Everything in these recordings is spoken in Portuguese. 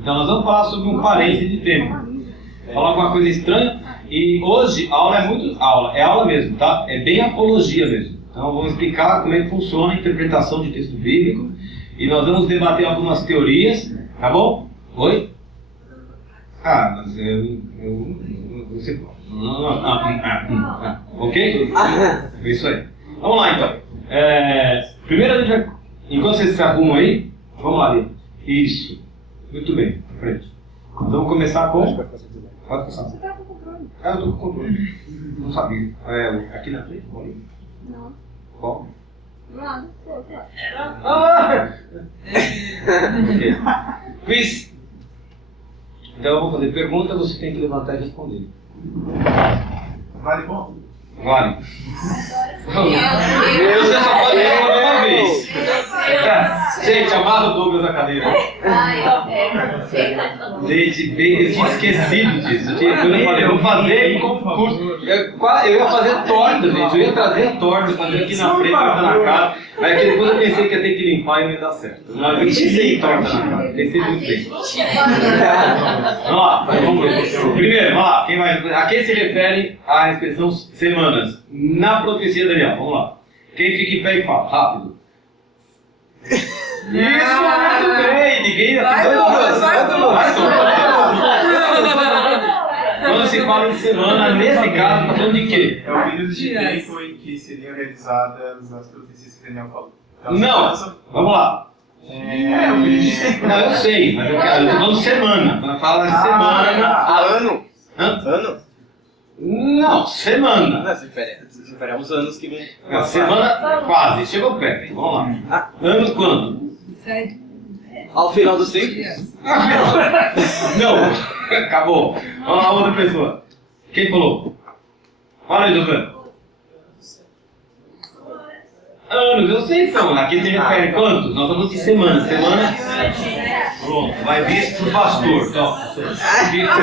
Então nós vamos falar sobre um parêntese de tempo. Falar alguma coisa estranha. E hoje a aula é muito aula mesmo, tá? É bem apologia mesmo. Então vamos explicar como é que funciona a interpretação de texto bíblico. E nós vamos debater algumas teorias, tá bom? Oi? Ah, mas você... Ok? É isso aí. Vamos lá então. Primeiro a gente vai... Enquanto vocês se arrumam aí, vamos lá, Lê. Isso. Muito bem, à frente. Vamos começar com... Pode começar. Você tá com o controle? Eu tô com o controle. Não sabia. Aqui na frente? Bolinha? Não. Qual? Nada. Ok. Quiz. Então eu vou fazer pergunta, você tem que levantar e responder. Vale bom? Vale. Você só pode responder uma vez. Gente, amarra o Douglas na cadeira. Gente, eu tinha esquecido disso. Eu falei, vou fazer um concurso. Eu ia fazer torta, gente. Eu ia trazer torta, fazer aqui na frente, torta na cara. Mas depois eu pensei que ia ter que limpar e não ia dar certo. Mas eu pensei em torta na cara. Pensei muito bem. Vamos lá, vamos ver. Primeiro, vamos lá. Quem vai... A quem se refere a expressão semanas? Na profecia de Daniel. Vamos lá. Quem fica em pé e fala, rápido. Isso, muito bem! Ninguém aqui Quando se fala em semana, nesse caso, está falando de quê? É o período de tempo em que seriam realizadas as profecias que Daniel falou. Não! Vamos lá! o período de tempo. Não, eu sei, mas eu tô falando semana. Quando fala semana. Ano? Hã? Ano? Não, semana. Não, se refere aos anos que vem. Não, semana quase, chegou perto. Vamos lá. Ano quando? Ao final dos tempos? Não, acabou. Vamos lá, outra pessoa. Quem falou? Fala aí, Giovanni. Anos, eu sei são. Aqui se refere quantos? Nós estamos de semana. Semana. Pronto, vai visto pro pastor. Então, visto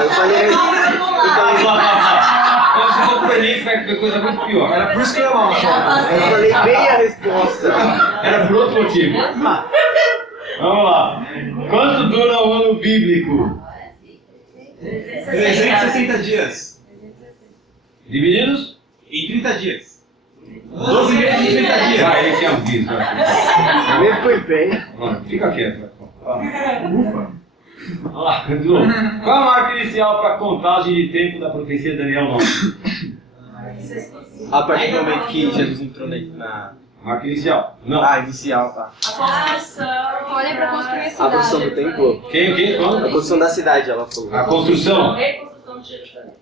Eu falei. Quando você for pro Enem, vai ter coisa muito pior. Era por isso que eu ia mal. Eu falei bem a resposta. Era por outro motivo. Vamos lá. Quanto dura o ano bíblico? 360 dias. Divididos? Em 30 dias. 12 meses de 30 dias. Ah, ele tinha visto. Nem foi bem. Fica quieto. Ufa. Vamos lá, de novo. Qual a marca inicial para a contagem de tempo da profecia de Daniel 9? A partir do momento que Jesus entrou na... Marca inicial. Não. Inicial, tá. A construção. Olha pra construir a cidade. A construção do templo. Quem? A Quando? construção da cidade, ela falou. A construção. Reconstrução de Jerusalém.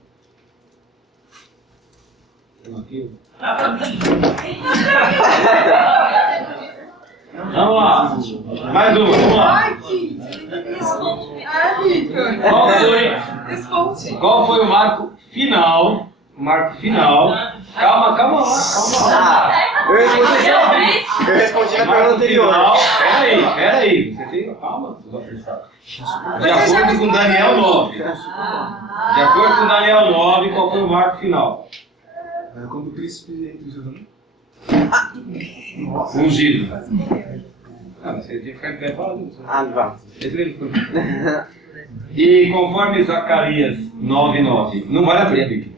Vamos lá. Mais uma, vamos lá. Qual foi o marco final? Calma lá. Eu respondi na pergunta anterior. Peraí. Você tem... Calma, de acordo com Daniel 9. De acordo com Daniel 9, qual foi o marco final? Quando o príncipe entra em Jerusalém. Ungido. Mas você tinha que ficar em pé falando. Não vai. E conforme Zacarias 9:9, não vale abrir a Bíblia.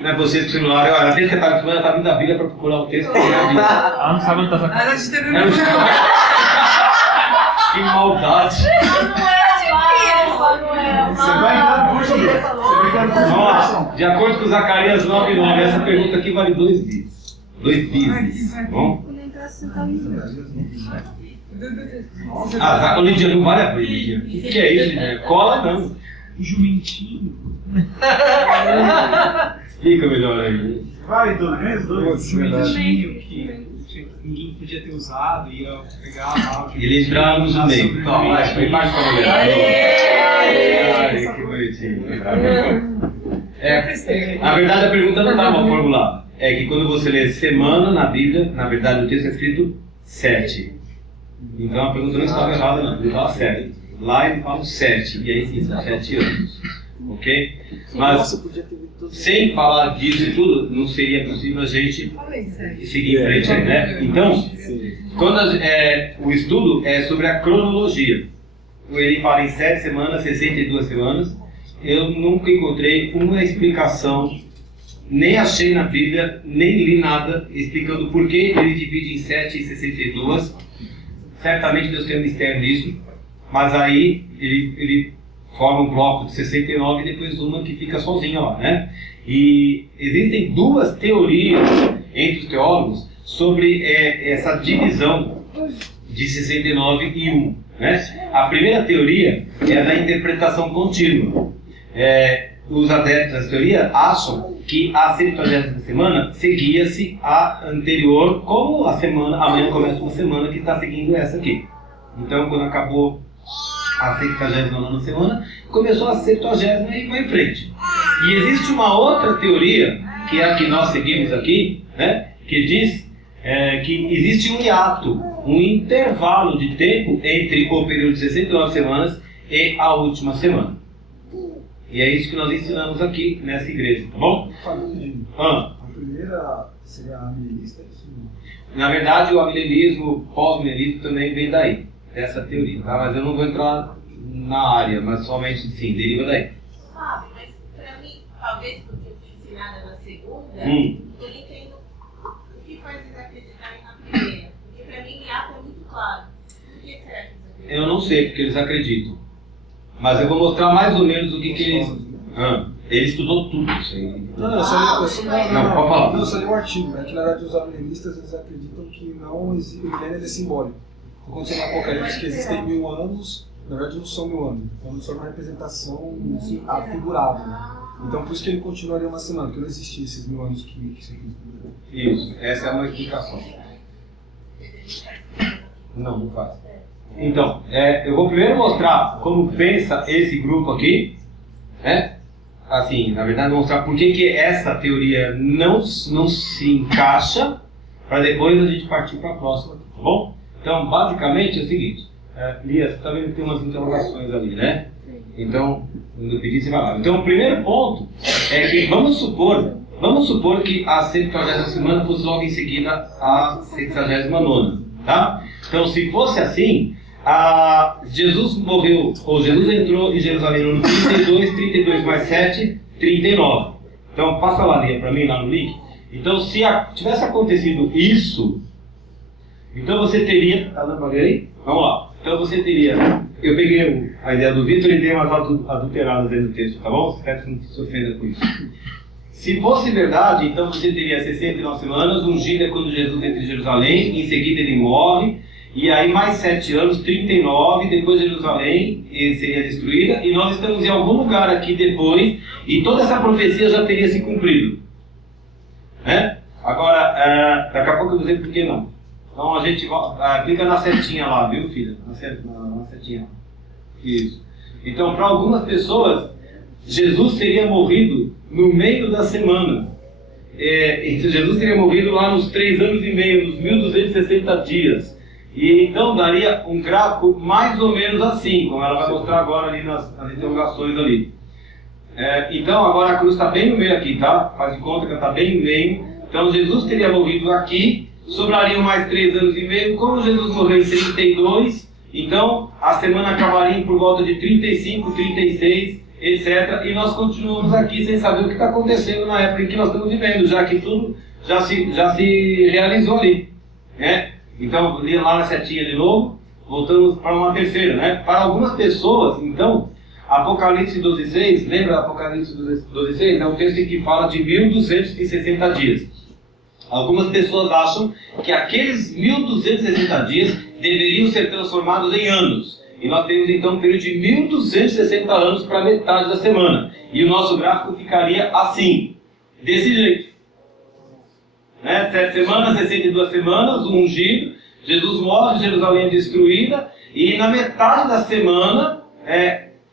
Não é vocês que simularam, olha, a vez que eu estava estudando, eu estava vindo da Bíblia para procurar o texto. Ela não sabe onde está essa Que maldade. Você vai entrar no curso. Vamos lá. De acordo com Zacarias 9:9, essa pergunta aqui vale 2 bis. 2 bis. Bom? Lídia, não vale abrir, Lídia. O que é isso, Lídia? Cola não. Jumentinho. Explica melhor aí. Vai, dois. Jumentinho que ninguém podia ter usado, ia pegar a Ele entrava no jumento. Toma, vai, prepare para a mulher. Ai, que bonitinho. Na verdade, a pergunta não estava formulada. É que quando você lê semana na Bíblia, na verdade o texto é escrito 7. Então a pergunta não estava errada, não. Ele estava certo. Lá ele fala 7. E aí sim, são 7 anos. Ok? Mas... Nossa, podia ter visto sem falar disso e tudo, não seria possível a gente seguir em frente, né? Então, quando o estudo é sobre a cronologia, ele fala em 7 semanas, 62 semanas, eu nunca encontrei uma explicação, nem achei na Bíblia, nem li nada explicando por que ele divide em 7 e 62. Certamente Deus tem um mistério nisso, mas aí ele forma um bloco de 69 e depois uma que fica sozinha lá, né? E existem duas teorias entre os teólogos sobre essa divisão de 69 e 1, né? A primeira teoria é a da interpretação contínua. Os adeptos dessa teoria acham que a 70ª semana seguia-se a anterior, como amanhã começa uma semana que está seguindo essa aqui. Então, quando acabou a 69ª semana, começou a 70ª e vai em frente. E existe uma outra teoria, que é a que nós seguimos aqui, né, que diz que existe um hiato, um intervalo de tempo entre o período de 69 semanas e a última semana. E é isso que nós ensinamos aqui nessa igreja, tá bom? A primeira seria a amilenista, isso? Na verdade, o amilenismo, pós-milenismo também vem daí, dessa teoria, tá? Mas eu não vou entrar na área, mas somente sim, deriva daí. Sabe, mas pra mim, talvez porque eu fui ensinada na segunda, eu entendo o que faz eles acreditarem na primeira. Porque pra mim, hiato é muito claro. Por que será que eles acreditam? Eu não sei porque eles acreditam. Mas eu vou mostrar mais ou menos o que eles... ele estudou tudo isso aí. Não, eu só li um artigo, né? Que na verdade os amilenistas eles acreditam que não existe, o milênio é simbólico. Então, quando você no Apocalipse que existem 1000 anos, na verdade não são 1000 anos, então só uma representação afigurada. Né? Então por isso que ele continuaria uma semana, porque não existia esses 1000 anos que você acredita. Isso, essa é uma explicação. Não faz. Então, eu vou primeiro mostrar como pensa esse grupo aqui, né? Assim, na verdade, mostrar por que essa teoria não se encaixa, para depois a gente partir para a próxima, tá bom? Então, basicamente é o seguinte, Lia, você está vendo que tem umas interrogações ali, né? Então, quando eu pedir, você vai lá. Então, o primeiro ponto é que vamos supor que a 70ª semana fosse logo em seguida a 69ª, tá? Então, se fosse assim, Jesus morreu, ou Jesus entrou em Jerusalém no 32 mais 7, 39. Então, passa lá, Lia, para mim, lá no link. Então, se tivesse acontecido isso, então você teria... Tá dando pra ver aí? Vamos lá. Então você teria... Eu peguei a ideia do Vitor e dei umas adulteradas aí no texto, tá bom? Espero que não se ofenda com isso. Se fosse verdade, então você teria 69 semanas, um giro é quando Jesus entra em Jerusalém, em seguida ele morre, e aí mais 7 anos, 39, depois Jerusalém seria destruída, e nós estamos em algum lugar aqui depois, e toda essa profecia já teria se cumprido. Né? Agora, daqui a pouco eu vou dizer por que não. Então a gente clica na setinha lá, viu, filha? Na setinha. Isso. Então, para algumas pessoas, Jesus teria morrido no meio da semana. Jesus teria morrido lá nos 3 anos e meio, nos 1260 dias. E então daria um gráfico mais ou menos assim, como ela vai mostrar agora ali nas interrogações ali. Então agora a cruz está bem no meio aqui, tá? Faz de conta que ela está bem no meio. Então Jesus teria morrido aqui, sobrariam mais 3 anos e meio. Como Jesus morreu em 32, então a semana acabaria por volta de 35, 36, etc. E nós continuamos aqui sem saber o que está acontecendo na época em que nós estamos vivendo, já que tudo já se realizou ali, né? Então, li lá na setinha de novo, voltamos para uma terceira, né? Para algumas pessoas, então, Apocalipse 12:6, lembra Apocalipse 12:6? É um texto que fala de 1260 dias. Algumas pessoas acham que aqueles 1260 dias deveriam ser transformados em anos. E nós temos então um período de 1260 anos para metade da semana. E o nosso gráfico ficaria assim, desse jeito. 7 semanas, 62 semanas, um giro, Jesus morre, Jerusalém é destruída, e na metade da semana,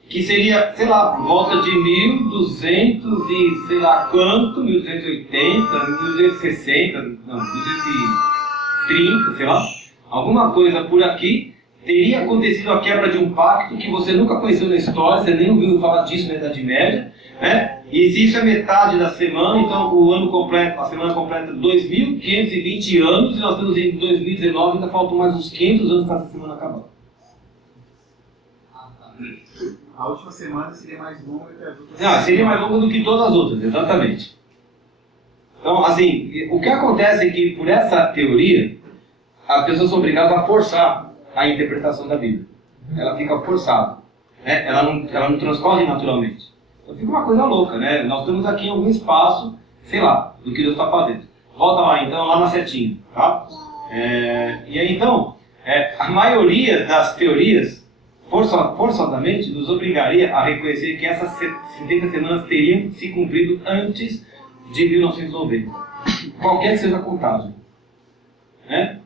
que seria, sei lá, volta de 1200 e sei lá quanto, 1280, 1260, não, 1230, sei lá, alguma coisa por aqui, teria acontecido a quebra de um pacto que você nunca conheceu na história, você nem ouviu falar disso na Idade Média, né? E se isso é metade da semana, então o ano completo, a semana completa 2.520 anos, e nós estamos em 2019, ainda faltam mais uns 500 anos para essa semana acabar. A última semana seria mais longa que as outras. Não, seria mais longa do que todas as outras, exatamente. Então, assim, o que acontece é que, por essa teoria, as pessoas são obrigadas a forçar a interpretação da Bíblia. Ela fica forçada, né? Ela não transcorre naturalmente. Então fica uma coisa louca, né? Nós estamos aqui em algum espaço, sei lá, do que Deus está fazendo. Volta lá, então, lá na setinha, tá? E aí, então, a maioria das teorias, forçosamente, nos obrigaria a reconhecer que essas 70 semanas teriam se cumprido antes de 1990. Qualquer que seja a contagem. Né?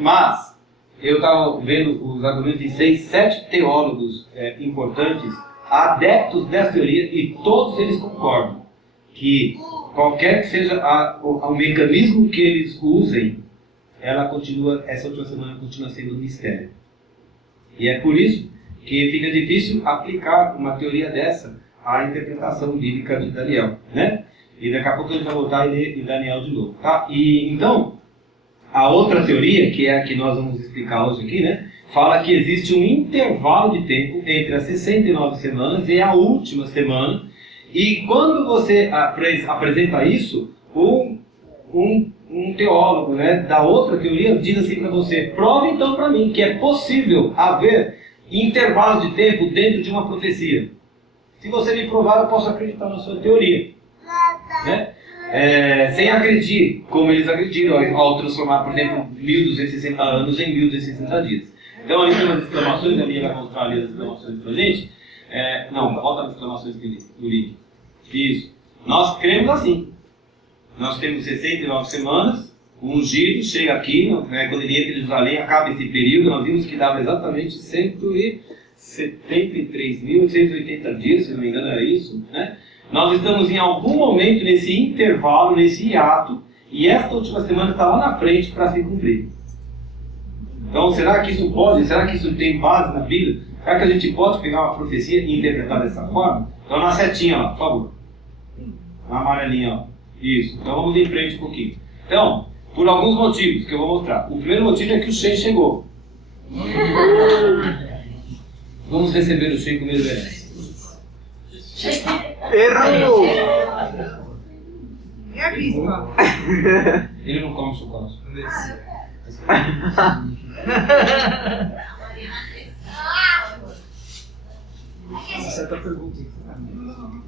Mas, eu estava vendo os argumentos de 6, 7 teólogos importantes, adeptos dessa teoria, e todos eles concordam que qualquer que seja o mecanismo que eles usem, essa última semana continua sendo um mistério. E é por isso que fica difícil aplicar uma teoria dessa à interpretação bíblica de Daniel, né? E daqui a pouco a gente vai voltar e ler em Daniel de novo, tá? E então, a outra teoria, que é a que nós vamos explicar hoje aqui, né? Fala que existe um intervalo de tempo entre as 69 semanas e a última semana. E quando você apresenta isso, um teólogo, né, da outra teoria diz assim para você: prove então para mim que é possível haver intervalos de tempo dentro de uma profecia. Se você me provar, eu posso acreditar na sua teoria, né? Sem agredir, como eles agrediram ao transformar, por exemplo, 1.260 anos em 1.260 dias. Então ali tem umas exclamações, a Lia vai mostrar ali as exclamações pra gente. Não, volta as exclamações do link. Isso. Nós cremos assim. Nós temos 69 semanas, o ungido chega aqui, né, quando ele entra em Jerusalém, acaba esse período, nós vimos que dava exatamente 173.880 dias, se não me engano era isso, né? Nós estamos em algum momento nesse intervalo, nesse hiato, e esta última semana está lá na frente para se cumprir. Então, será que isso pode? Será que isso tem base na Bíblia? Será que a gente pode pegar uma profecia e interpretar dessa forma? Então, na setinha, ó, por favor. Na amarelinha, ó. Isso. Então, vamos em frente um pouquinho. Então, por alguns motivos que eu vou mostrar. O primeiro motivo é que o Shen chegou. Vamos receber o Shen como ele merece. Errou! E a bispa? Ele não come chocolate. Certa pergunta.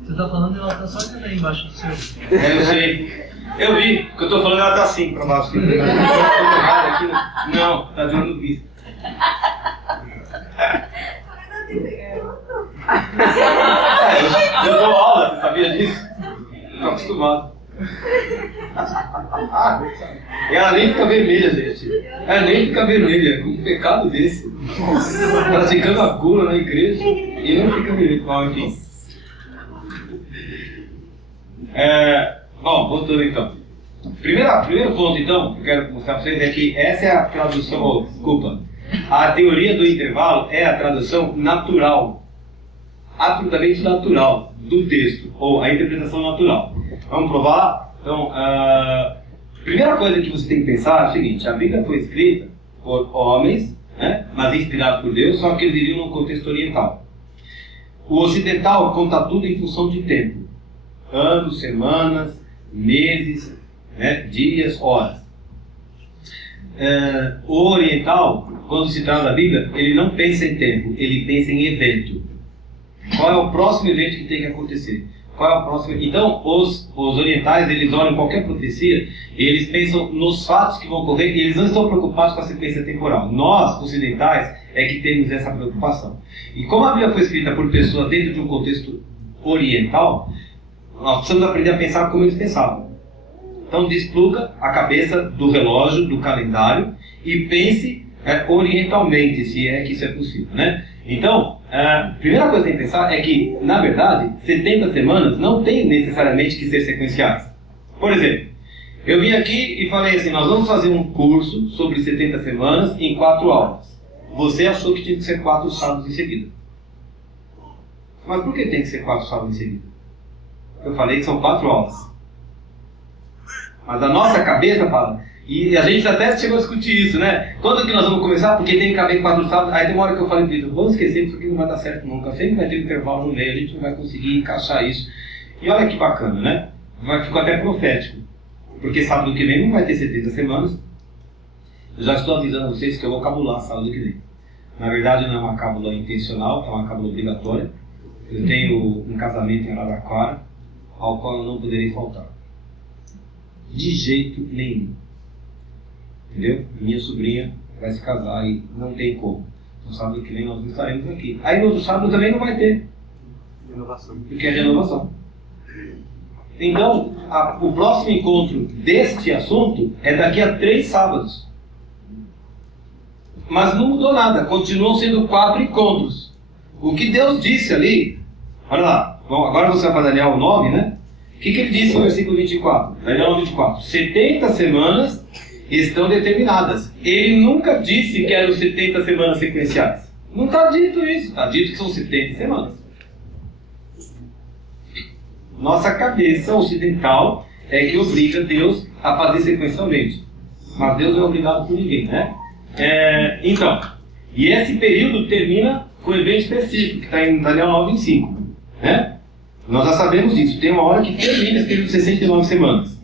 Você tá falando e ela tá só ali embaixo do seu. Eu sei. Eu vi. O que eu tô falando, ela tá assim pra baixo. Não, tá de olho no bicho. Eu dou aula, você sabia disso? Tô acostumado. E ela nem fica vermelha, gente. Ela nem fica vermelha, com um pecado desse. Praticando a gula na igreja e não fica vermelha. Bom, enfim. Bom, voltando então. Primeiro ponto então que eu quero mostrar para vocês é que essa é a tradução, desculpa. A teoria do intervalo é a tradução natural, absolutamente natural do texto, ou a interpretação natural. Vamos provar? Então, primeira coisa que você tem que pensar é o seguinte: a Bíblia foi escrita por homens, né, mas inspirados por Deus, só que eles viviam num contexto oriental. O ocidental conta tudo em função de tempo: anos, semanas, meses, né, dias, horas. O oriental, quando se trata da Bíblia, ele não pensa em tempo, ele pensa em evento. Qual é o próximo evento que tem que acontecer? Qual é o próximo? Então, os orientais, eles olham qualquer profecia e eles pensam nos fatos que vão ocorrer e eles não estão preocupados com a sequência temporal. Nós, ocidentais, é que temos essa preocupação. E como a Bíblia foi escrita por pessoas dentro de um contexto oriental, nós precisamos aprender a pensar como eles pensavam. Então, despluga a cabeça do relógio, do calendário, e pense orientalmente, se é que isso é possível, né? Então, a primeira coisa que tem que pensar é que, na verdade, 70 semanas não tem necessariamente que ser sequenciais. Por exemplo, eu vim aqui e falei assim: nós vamos fazer um curso sobre 70 semanas em 4 aulas. Você achou que tinha que ser 4 sábados em seguida. Mas por que tem que ser 4 sábados em seguida? Eu falei que são 4 aulas. Mas a nossa cabeça fala, e a gente até chegou a discutir isso, né? Quando que nós vamos começar? Porque tem que caber 4 sábados. Aí tem uma hora que eu falei, Vitor, vamos esquecer, isso aqui não vai dar certo nunca. Sempre vai ter um intervalo no meio, a gente não vai conseguir encaixar isso. E olha que bacana, né? Ficou até profético. Porque sábado que vem não vai ter 70 semanas. Eu já estou avisando a vocês que eu vou cabular sábado que vem. Na verdade não é uma cábula intencional, é uma cábula obrigatória. Eu tenho um casamento em Araraquara, ao qual eu não poderei faltar. De jeito nenhum. Entendeu? Minha sobrinha vai se casar e não tem como. No sábado que vem nós não estaremos aqui. Aí no outro sábado também não vai ter. Renovação. Porque é renovação. Então, o próximo encontro deste assunto é daqui a 3 sábados. Mas não mudou nada, continuam sendo 4 encontros. O que Deus disse ali, olha lá, bom, agora você vai para Daniel 9, né? O que ele disse no versículo 24? Daniel 24, 70 semanas estão determinadas. Ele nunca disse que eram 70 semanas sequenciais. Não está dito isso, está dito que são 70 semanas. Nossa cabeça ocidental é que obriga Deus a fazer sequencialmente. Mas Deus não é obrigado por ninguém, né? Então, e esse período termina com um evento específico, que está em Daniel 9:5, né? Nós já sabemos disso, tem uma hora que termina esse período de 69 semanas.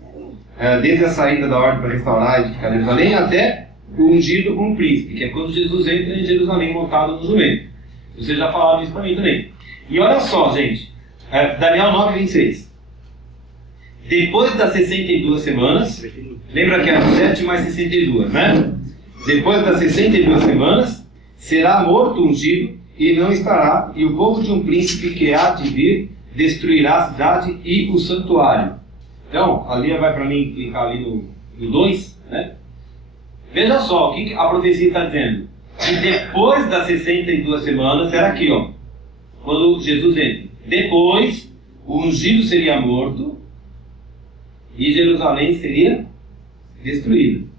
Desde a saída da ordem para restaurar e edificar Jerusalém até o ungido com o príncipe, que é quando Jesus entra em Jerusalém montado no jumento. Vocês já falaram isso para mim também. E olha só, gente, Daniel 9:26. Depois das 62 semanas, lembra que eram 7 mais 62, né? Depois das 62 semanas, será morto o ungido e não estará, e o povo de um príncipe que há de vir destruirá a cidade e o santuário. Então, a Lia vai para mim clicar ali no 2, né? Veja só, o que a profecia está dizendo? Que depois das 62 semanas, será aqui, ó, quando Jesus entra. Depois, o ungido seria morto e Jerusalém seria destruída.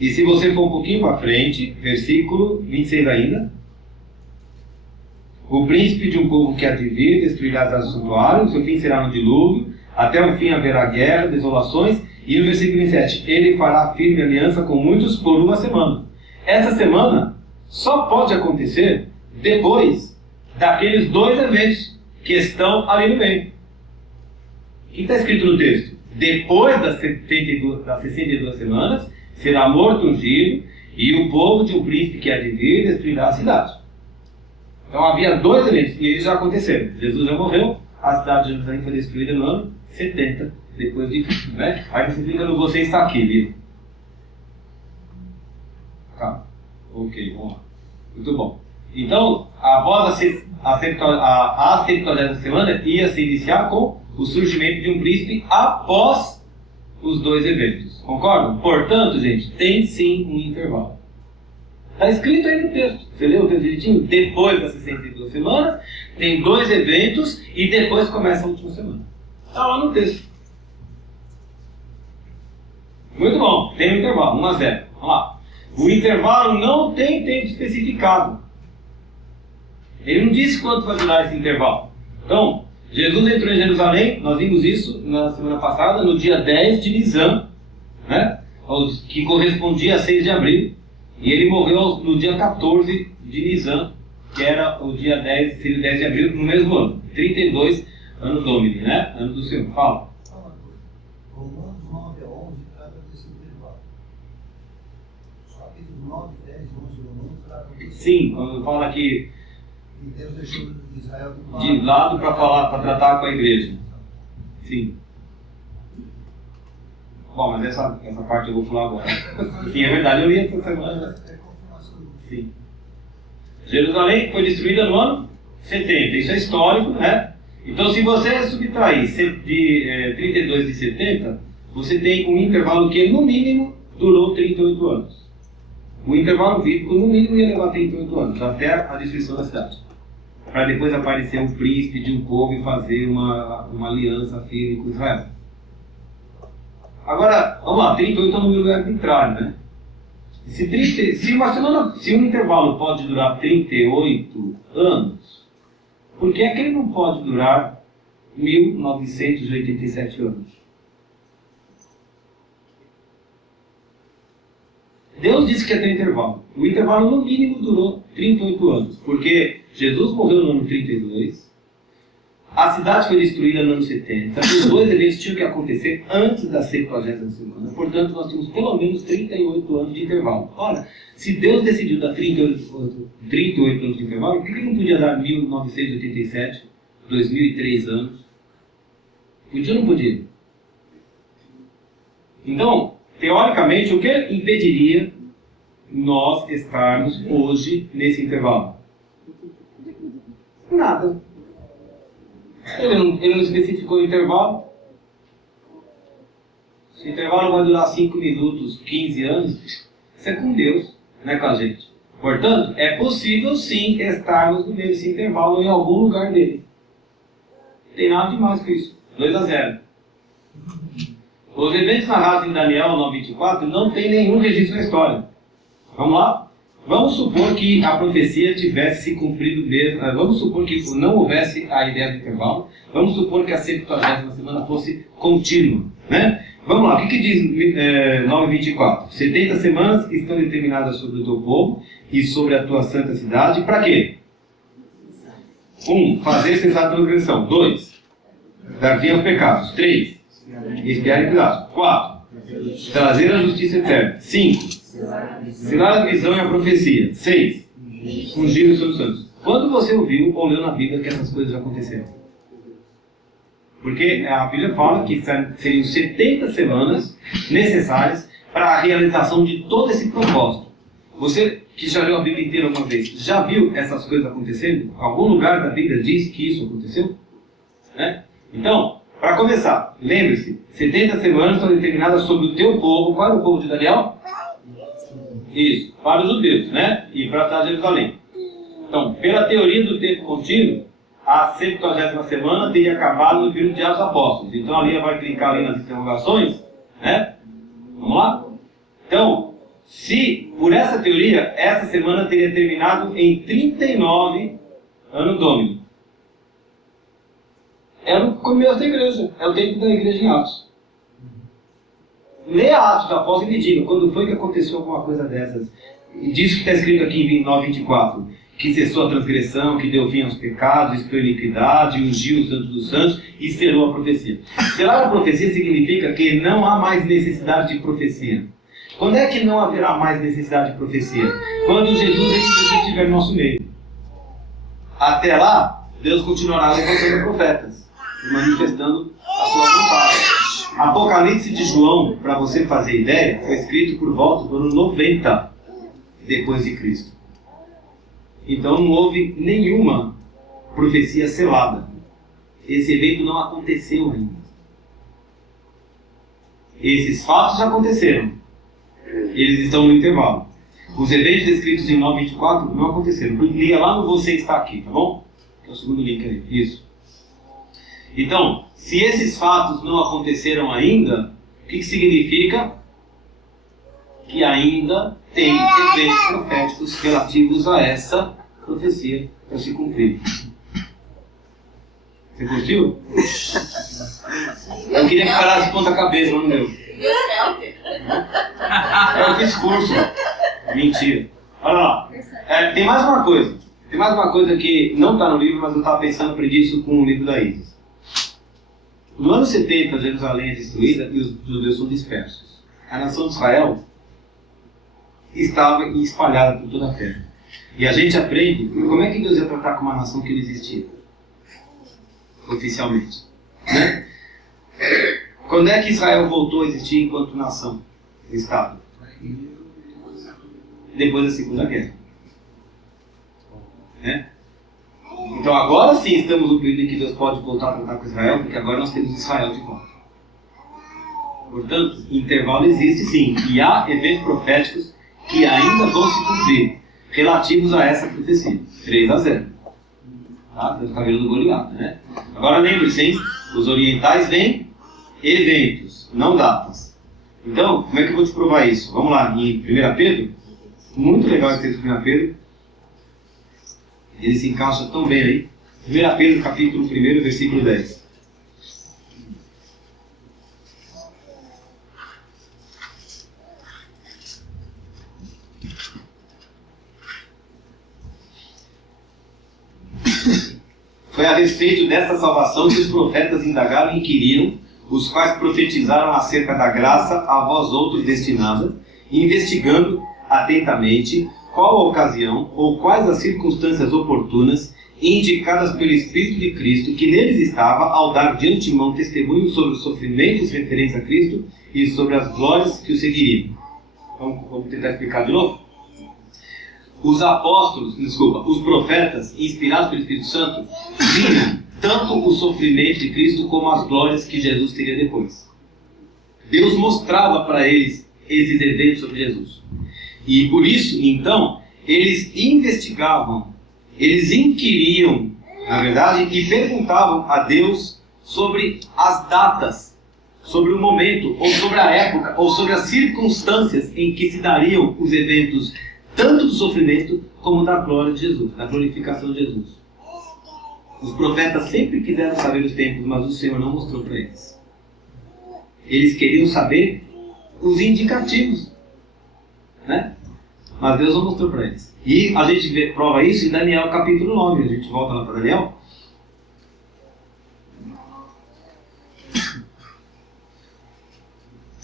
E se você for um pouquinho para frente, versículo 26 ainda. O príncipe de um povo que há de vir destruirá as cidades do santuário, o seu fim será no dilúvio, até o fim haverá guerra, desolações, e no versículo 27, ele fará firme aliança com muitos por 1 semana. Essa semana só pode acontecer depois daqueles 2 eventos que estão ali no meio. O que está escrito no texto? Depois das 62 semanas, será morto o ungido, e o povo de um príncipe que há de vir destruirá a cidade. Então havia 2 eventos, e eles já aconteceram. Jesus já morreu, a cidade de Jerusalém foi destruída no ano 70, depois de tudo, né? Aí você fica no você está aqui, viu? Calma. Ok, vamos lá. Muito bom. Então, após a 70ª semana, ia se iniciar com o surgimento de um príncipe após os 2 eventos. Concordam? Portanto, gente, tem sim um intervalo. Está escrito aí no texto. Você leu o texto direitinho? Depois das 62 semanas, tem 2 eventos e depois começa a última semana. Está lá no texto. Muito bom. Tem um intervalo, 1-0. Vamos lá. O intervalo não tem tempo especificado. Ele não disse quanto vai durar esse intervalo. Então, Jesus entrou em Jerusalém, nós vimos isso na semana passada, no dia 10 de Nisan, né? Que correspondia a 6 de abril, e ele morreu no dia 14 de Nisan, que era o dia 10, seria o 10 de abril, no mesmo ano, 32 ano Domini, né? Ano do Senhor. Fala. Romanos 9 a 11 trata desse intervalo. Os capítulos 9, 10, 11 Romanos tratam desse. Sim, quando fala que E Deus deixou Israel de lado para falar, para tratar com a igreja. Sim. Bom, mas essa parte eu vou falar agora. Sim, é verdade, eu li essa semana. Sim. Jerusalém foi destruída no ano 70, isso é histórico, né? Então, se você subtrair de 32 de 70, você tem um intervalo que, no mínimo, durou 38 anos. O intervalo bíblico, no mínimo, ia levar 38 anos, até a destruição da cidade. Para depois aparecer um príncipe de um povo e fazer uma aliança firme com Israel. Agora, vamos lá, 38 é um número arbitrário, né? Se um intervalo pode durar 38 anos, por que é que ele não pode durar 1987 anos? Deus disse que ia ter intervalo. O intervalo no mínimo durou 38 anos, porque Jesus morreu no ano 32, a cidade foi destruída no ano 70, os dois eventos tinham que acontecer antes da 70ª semana, portanto nós tínhamos pelo menos 38 anos de intervalo. Ora, se Deus decidiu dar 38 anos de intervalo, por que ele não podia dar 1987, 2003 anos? Podia ou não podia? Então, teoricamente, o que impediria nós estarmos hoje nesse intervalo? Nada. Ele não especificou o intervalo. Se o intervalo vai durar 5 minutos, 15 anos, isso é com Deus, não é com a gente. Portanto, é possível sim estarmos no meio desse intervalo em algum lugar dele. Não tem nada demais com isso. 2-0. Os eventos narrados em Daniel 9:24 não tem nenhum registro na história. Vamos lá? Vamos supor que a profecia tivesse se cumprido mesmo. Vamos supor que não houvesse a ideia do intervalo. Vamos supor que a 70ª semana fosse contínua. Né? Vamos lá, o que diz 9:24? 70 semanas estão determinadas sobre o teu povo e sobre a tua santa cidade. Para quê? 1. Fazer cessar a transgressão. 2. Dar fim aos pecados. 3. Expiar a iniquidade. 4. Trazer a justiça eterna. 5. Selar a visão e a profecia. 6. Ungir os seus santos. Quando você ouviu ou leu na Bíblia que essas coisas já aconteceram? Porque a Bíblia fala que seriam 70 semanas necessárias para a realização de todo esse propósito. Você que já leu a Bíblia inteira uma vez, já viu essas coisas acontecendo? Algum lugar da Bíblia diz que isso aconteceu? Né? Então, para começar, lembre-se, 70 semanas estão determinadas sobre o teu povo. Qual era o povo de Daniel? Isso, para os judeus, né? E para a cidade de Jerusalém. Então, pela teoria do tempo contínuo, a 70ª semana teria acabado no período de Atos Apóstolos. Então, a Lia vai clicar ali nas interrogações, né? Vamos lá? Então, se por essa teoria, essa semana teria terminado em 39 Ano Domini. É o começo da igreja, é o tempo da igreja em Atos. Lê Atos da Apóstolo e diga quando foi que aconteceu alguma coisa dessas. Diz que está escrito aqui em 9:24, que cessou a transgressão, que deu fim aos pecados, expiou a iniquidade, ungiu os santos dos santos e selou a profecia. Selar a profecia significa que não há mais necessidade de profecia. Quando é que não haverá mais necessidade de profecia? Quando Jesus estiver no nosso meio. Até lá, Deus continuará levantando profetas e manifestando a sua vontade. Apocalipse de João, para você fazer ideia, foi escrito por volta do ano 90 depois de Cristo. Então não houve nenhuma profecia selada. Esse evento não aconteceu ainda. Esses fatos já aconteceram. Eles estão no intervalo. Os eventos descritos em 9:24 não aconteceram. Lia lá no Você Está Aqui, tá bom? Que é o segundo link aí. Isso. Então, se esses fatos não aconteceram ainda, o que significa? Que ainda tem eventos proféticos relativos a essa profecia para se cumprir. Você curtiu? Eu queria que parasse de ponta cabeça, mas não deu. Eu fiz curso. Mentira. Olha lá. Tem mais uma coisa. Tem mais uma coisa que não está no livro, mas eu estava pensando, aprendi isso com o livro da Isis. No ano 70, Jerusalém é destruída e os judeus são dispersos. A nação de Israel estava espalhada por toda a terra. E a gente aprende como é que Deus ia tratar com uma nação que não existia. Oficialmente. Né? Quando é que Israel voltou a existir enquanto nação? Estado? Depois da Segunda Guerra. Né? Então agora sim estamos no período em que Deus pode voltar a tratar com Israel, porque agora nós temos Israel de volta. Portanto, intervalo existe sim, e há eventos proféticos que ainda vão se cumprir, relativos a essa profecia. 3-0. Tá? Deus está virando Goliath, né? Agora lembre-se, hein? Os orientais veem eventos, não datas. Então, como é que eu vou te provar isso? Vamos lá, em 1 Pedro Muito legal esse texto de 1 Pedro. Ele se encaixa tão bem aí. 1 Pedro, capítulo 1, versículo 10. Foi a respeito desta salvação que os profetas indagaram e inquiriram, os quais profetizaram acerca da graça a vós outros destinada, investigando atentamente qual a ocasião ou quais as circunstâncias oportunas indicadas pelo Espírito de Cristo que neles estava ao dar de antemão testemunho sobre os sofrimentos referentes a Cristo e sobre as glórias que o seguiriam. Vamos tentar explicar de novo? Os profetas, inspirados pelo Espírito Santo, viram tanto o sofrimento de Cristo como as glórias que Jesus teria depois. Deus mostrava para eles esses eventos sobre Jesus. E por isso, então, eles investigavam, eles inquiriam, na verdade, e perguntavam a Deus sobre as datas, sobre o momento, ou sobre a época, ou sobre as circunstâncias em que se dariam os eventos tanto do sofrimento como da glória de Jesus, da glorificação de Jesus. Os profetas sempre quiseram saber os tempos, mas o Senhor não mostrou para eles. Eles queriam saber os indicativos, né? Mas Deus não mostrou para eles. E a gente prova isso em Daniel capítulo 9. A gente volta lá para Daniel.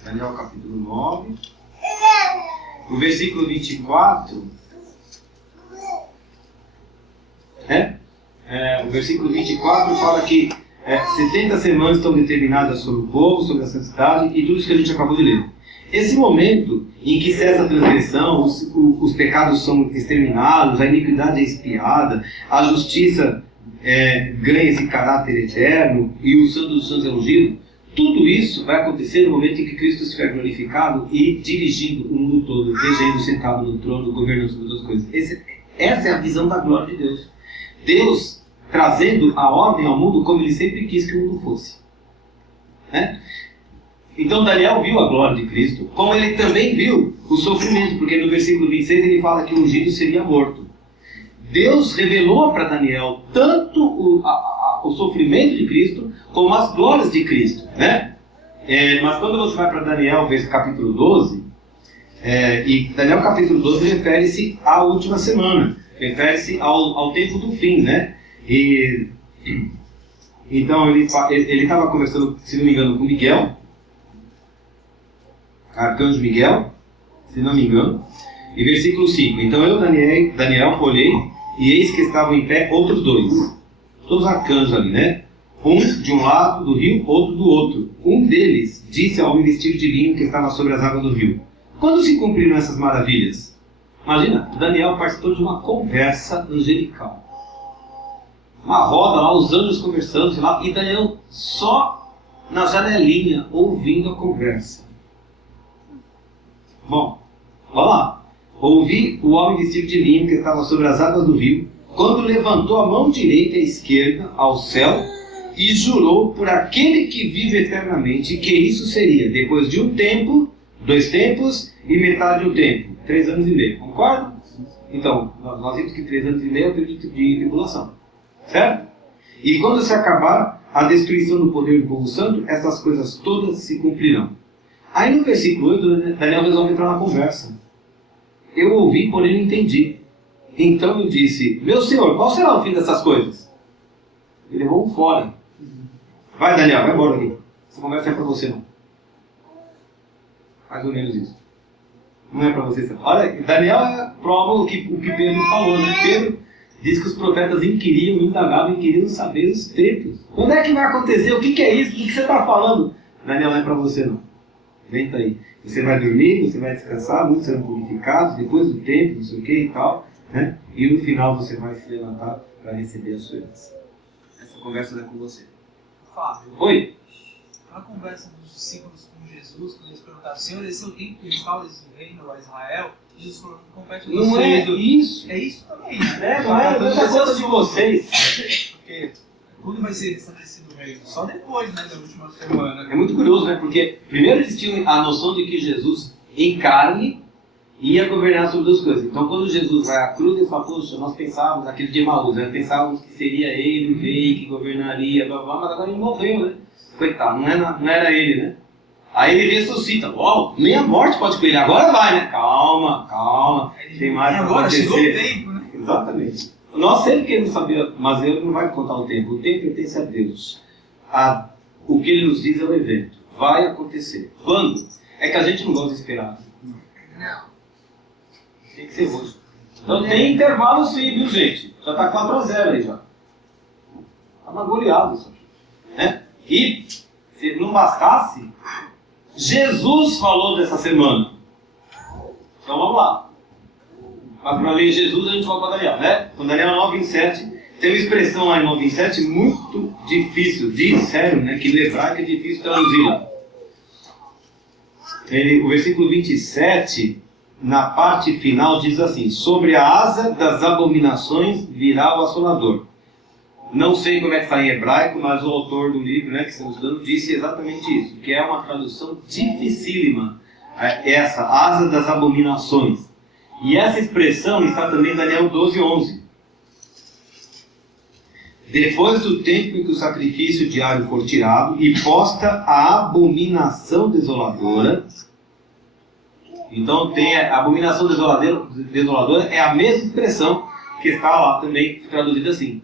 Daniel capítulo 9. O versículo 24, o versículo 24 fala que 70 semanas estão determinadas sobre o povo, sobre a santidade e tudo isso que a gente acabou de ler. Esse momento em que cessa a transgressão, os pecados são exterminados, a iniquidade é expiada, a justiça ganha esse caráter eterno e o Santo dos Santos é ungido. Tudo isso vai acontecer no momento em que Cristo estiver glorificado e dirigindo o mundo todo, regendo, sentado no trono, governando sobre todas as coisas. Essa é a visão da glória de Deus. Deus trazendo a ordem ao mundo como Ele sempre quis que o mundo fosse. Né? Então Daniel viu a glória de Cristo, como ele também viu o sofrimento, porque no versículo 26 ele fala que o ungido seria morto. Deus revelou para Daniel tanto o sofrimento de Cristo como as glórias de Cristo, né? Mas quando você vai para Daniel, capítulo 12, e Daniel capítulo 12 refere-se à última semana, refere-se ao tempo do fim, né? E então ele estava conversando, se não me engano, com Miguel, arcanjo Miguel, se não me engano, e versículo 5: então eu, Daniel, olhei, e eis que estavam em pé outros dois, todos arcanjos ali, né? Um de um lado do rio, outro do outro. Um deles disse ao homem vestido de linho que estava sobre as águas do rio: quando se cumpriram essas maravilhas? Imagina, Daniel participou de uma conversa angelical. Uma roda lá, os anjos conversando, sei lá, e Daniel só na janelinha, ouvindo a conversa. Bom, vamos lá. Ouvi o homem vestido de linho que estava sobre as águas do rio, quando levantou a mão direita e a esquerda ao céu e jurou por aquele que vive eternamente que isso seria depois de um tempo, 2 tempos e metade de um tempo, 3 anos e meio. Concorda? Então, nós vimos que 3 anos e meio é o período de tribulação. Certo? E quando se acabar a destruição do poder do povo santo, essas coisas todas se cumprirão. Aí no versículo 8, Daniel resolve entrar na conversa. Eu ouvi, porém não entendi. Então eu disse: meu senhor, qual será o fim dessas coisas? Ele levou um fora. Vai, Daniel, vai embora daqui. Essa conversa não é para você, não. Mais ou menos isso. Não é para você. Olha, Daniel prova o que Pedro falou, né? Pedro diz que os profetas inquiriam, indagavam e queriam saber os tempos. Quando é que vai acontecer? O que é isso? O que você está falando? Daniel, não é para você, não. Vem aí. Você vai dormir, você vai descansar, muitos serão purificados, depois do tempo, não sei o que e tal, né? E no final você vai se levantar para receber a sua herança. Essa conversa não é com você. Fábio. Oi? A conversa dos discípulos com Jesus, quando eles perguntaram: Senhor, esse é o tempo que restaures o reino a Israel? Jesus falou: compete a vocês. Não é isso. É isso também, né? Não é coisa de vocês. Porque quando vai ser estabelecido o reino? Só depois, né, da última semana. É muito curioso, né? Porque primeiro eles tinham a noção de que Jesus em carne ia governar sobre duas coisas. Então, quando Jesus vai à cruz, ele fala, poxa, nós pensávamos, aquele de Emaús, né? Pensávamos que seria ele o rei que governaria, blá, blá, mas agora ele morreu, né? Coitado, não era ele, né? Aí ele ressuscita, uau, nem a morte pode com ele, agora vai, né? Calma, tem mais para Agora acontecer. chegou o tempo, né? Exatamente. Nós sempre queremos saber, mas ele não vai contar o tempo pertence a Deus. O que ele nos diz é o evento, vai acontecer. Quando? É que a gente não gosta de esperar. Não. Tem que ser hoje. Então tem intervalo sim, viu gente? Já está 4-0 aí já. Está uma goleada isso aqui. Né? E, se não bastasse, Jesus falou dessa semana. Então vamos lá. Mas para ler Jesus a gente volta para Daniel, né? Então Daniel 9:27, tem uma expressão lá em 9:27 muito difícil, sério, né? Que no hebraico é difícil traduzir. O versículo 27, na parte final, diz assim: sobre a asa das abominações virá o assolador. Não sei como é que está em hebraico, mas o autor do livro, né, que estamos estudando, disse exatamente isso, que é uma tradução dificílima, essa asa das abominações. E essa expressão está também em Daniel 12:11. Depois do tempo em que o sacrifício diário for tirado e posta a abominação desoladora. Então tem a abominação desoladora é a mesma expressão que está lá também traduzida assim.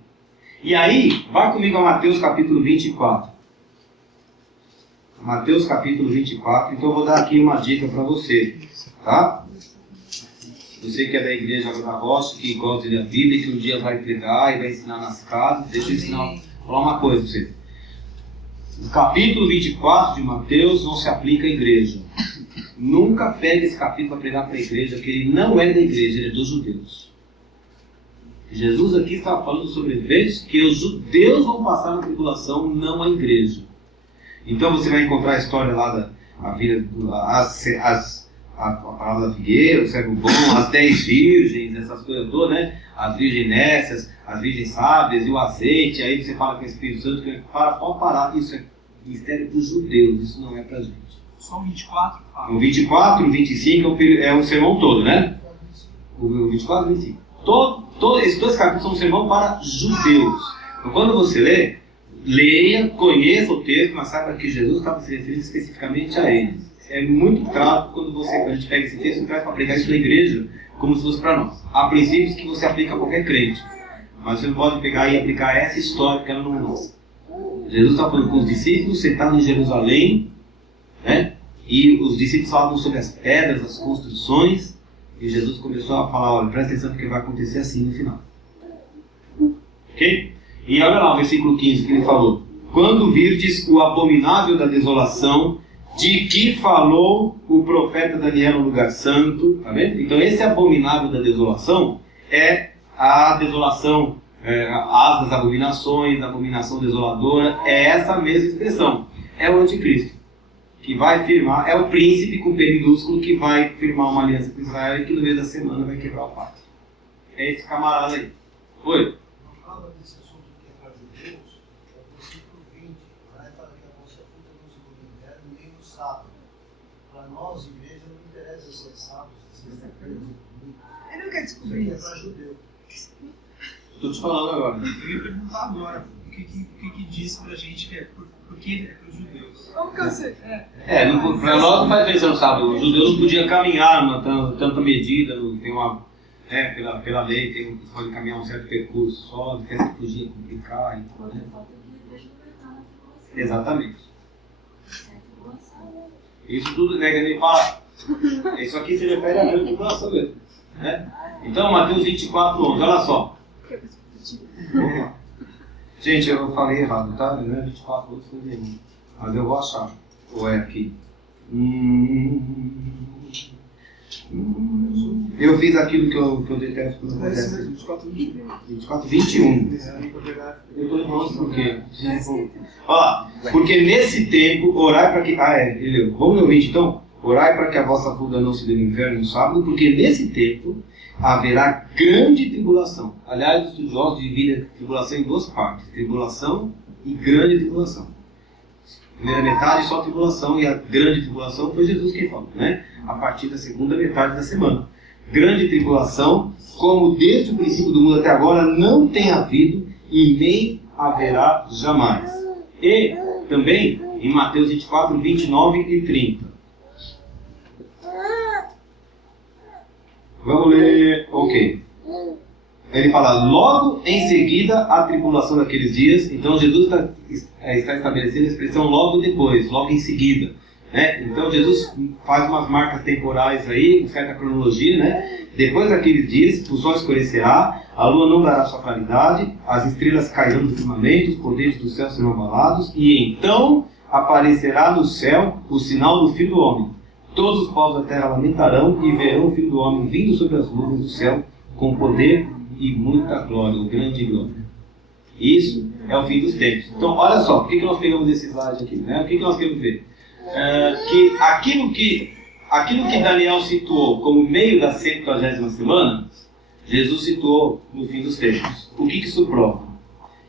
E aí, vai comigo a Mateus capítulo 24. Mateus capítulo 24, então eu vou dar aqui uma dica para você, tá? Você que é da igreja da Rocha, que gosta de ler a Bíblia, que um dia vai pregar e vai ensinar nas casas, deixa eu falar uma coisa para você. O capítulo 24 de Mateus não se aplica à igreja. Nunca pegue esse capítulo para pregar para a igreja, porque ele não é da igreja, ele é dos judeus. Jesus aqui está falando sobre eventos que os judeus vão passar na tribulação, não a igreja. Então você vai encontrar a história lá a palavra da figueira, o servo bom, as 10 virgens, essas coisas todas, né? As virgens nécias, as virgens sábias e o azeite. Aí você fala com o Espírito Santo, que pode parar, isso é mistério dos judeus, isso não é pra gente. Só o 24 fala. O 24 e o 25 é um sermão todo, né? O 24 e o 25. Esses dois capítulos são um sermão para judeus. Então quando você lê, leia, conheça o texto, mas saiba que Jesus estava se referindo especificamente a eles. É muito claro quando a gente pega esse texto e traz para pregar isso na igreja, como se fosse para nós. Há princípios que você aplica a qualquer crente, mas você não pode pegar e aplicar essa história, que ela não é nossa. Jesus está falando com os discípulos, sentado em Jerusalém, né? E os discípulos falavam sobre as pedras, as construções, e Jesus começou a falar, olha, presta atenção porque vai acontecer assim no final. Ok? E olha lá o versículo 15 que ele falou: quando virdes o abominável da desolação, de que falou o profeta Daniel no lugar santo, tá vendo? Então esse abominável da desolação é a desolação, as das abominações, a abominação desoladora, é essa mesma expressão, é o anticristo, que vai firmar, é o príncipe com P minúsculo que vai firmar uma aliança com Israel e que no meio da semana vai quebrar o pacto. É esse camarada aí. Oi? Não fala desse assunto que é para judeus, é o versículo 20, né? Fala que a vossa fruta não se come no inverno nem no sábado. Para nós, igreja, não interessa se é sábado, se é sexta-feira, se é domingo. Ele não quer descobrir É isso. para judeu. Estou te falando agora. Eu ia perguntar agora o que diz pra gente que é porque é para os judeus. Como que eu sei? Para nós não faz diferença no sábado. O judeu não podia caminhar numa tanta medida, tem uma, pela lei, pode caminhar um certo percurso só, quer se fugir, complicar. Então, né? Exatamente. Isso tudo, né, que ele fala, isso aqui se refere à grande tribulação mesmo. Né? Então, Mateus 24:11, olha só. Vamos lá. Gente, eu falei errado, tá? Não é 24, mas eu vou achar. Ou é aqui? Eu fiz aquilo que eu detesto quando acontece. 24:21. Eu estou enrolando por quê? Olha lá. Porque nesse tempo, orai para que... Vamos ler o 20 então? Orai para que a vossa fuga não se dê no inferno no sábado, porque nesse tempo haverá grande tribulação. Aliás, os estudiosos dividem a tribulação em duas partes: tribulação e grande tribulação. Primeira metade só a tribulação, e a grande tribulação foi Jesus quem falou, né? A partir da segunda metade da semana. Grande tribulação, como desde o princípio do mundo até agora não tem havido e nem haverá jamais. E também em Mateus 24, 29 e 30. Vamos ler, ok. Ele fala, logo em seguida a tribulação daqueles dias. Então Jesus está estabelecendo a expressão logo depois, logo em seguida, né? Então Jesus faz umas marcas temporais aí, certa cronologia, né? Depois daqueles dias o sol escurecerá, a lua não dará sua claridade, as estrelas cairão do firmamento, os poderes do céu serão abalados, e então aparecerá no céu o sinal do Filho do Homem. Todos os povos da terra lamentarão e verão o Filho do Homem vindo sobre as nuvens do céu com poder e muita glória, ou grande glória. Isso é o fim dos tempos. Então, olha só, por que nós pegamos esse slide aqui? Né? O que nós queremos ver? Que aquilo que Daniel situou como meio da 70ª semana, Jesus situou no fim dos tempos. O que isso prova?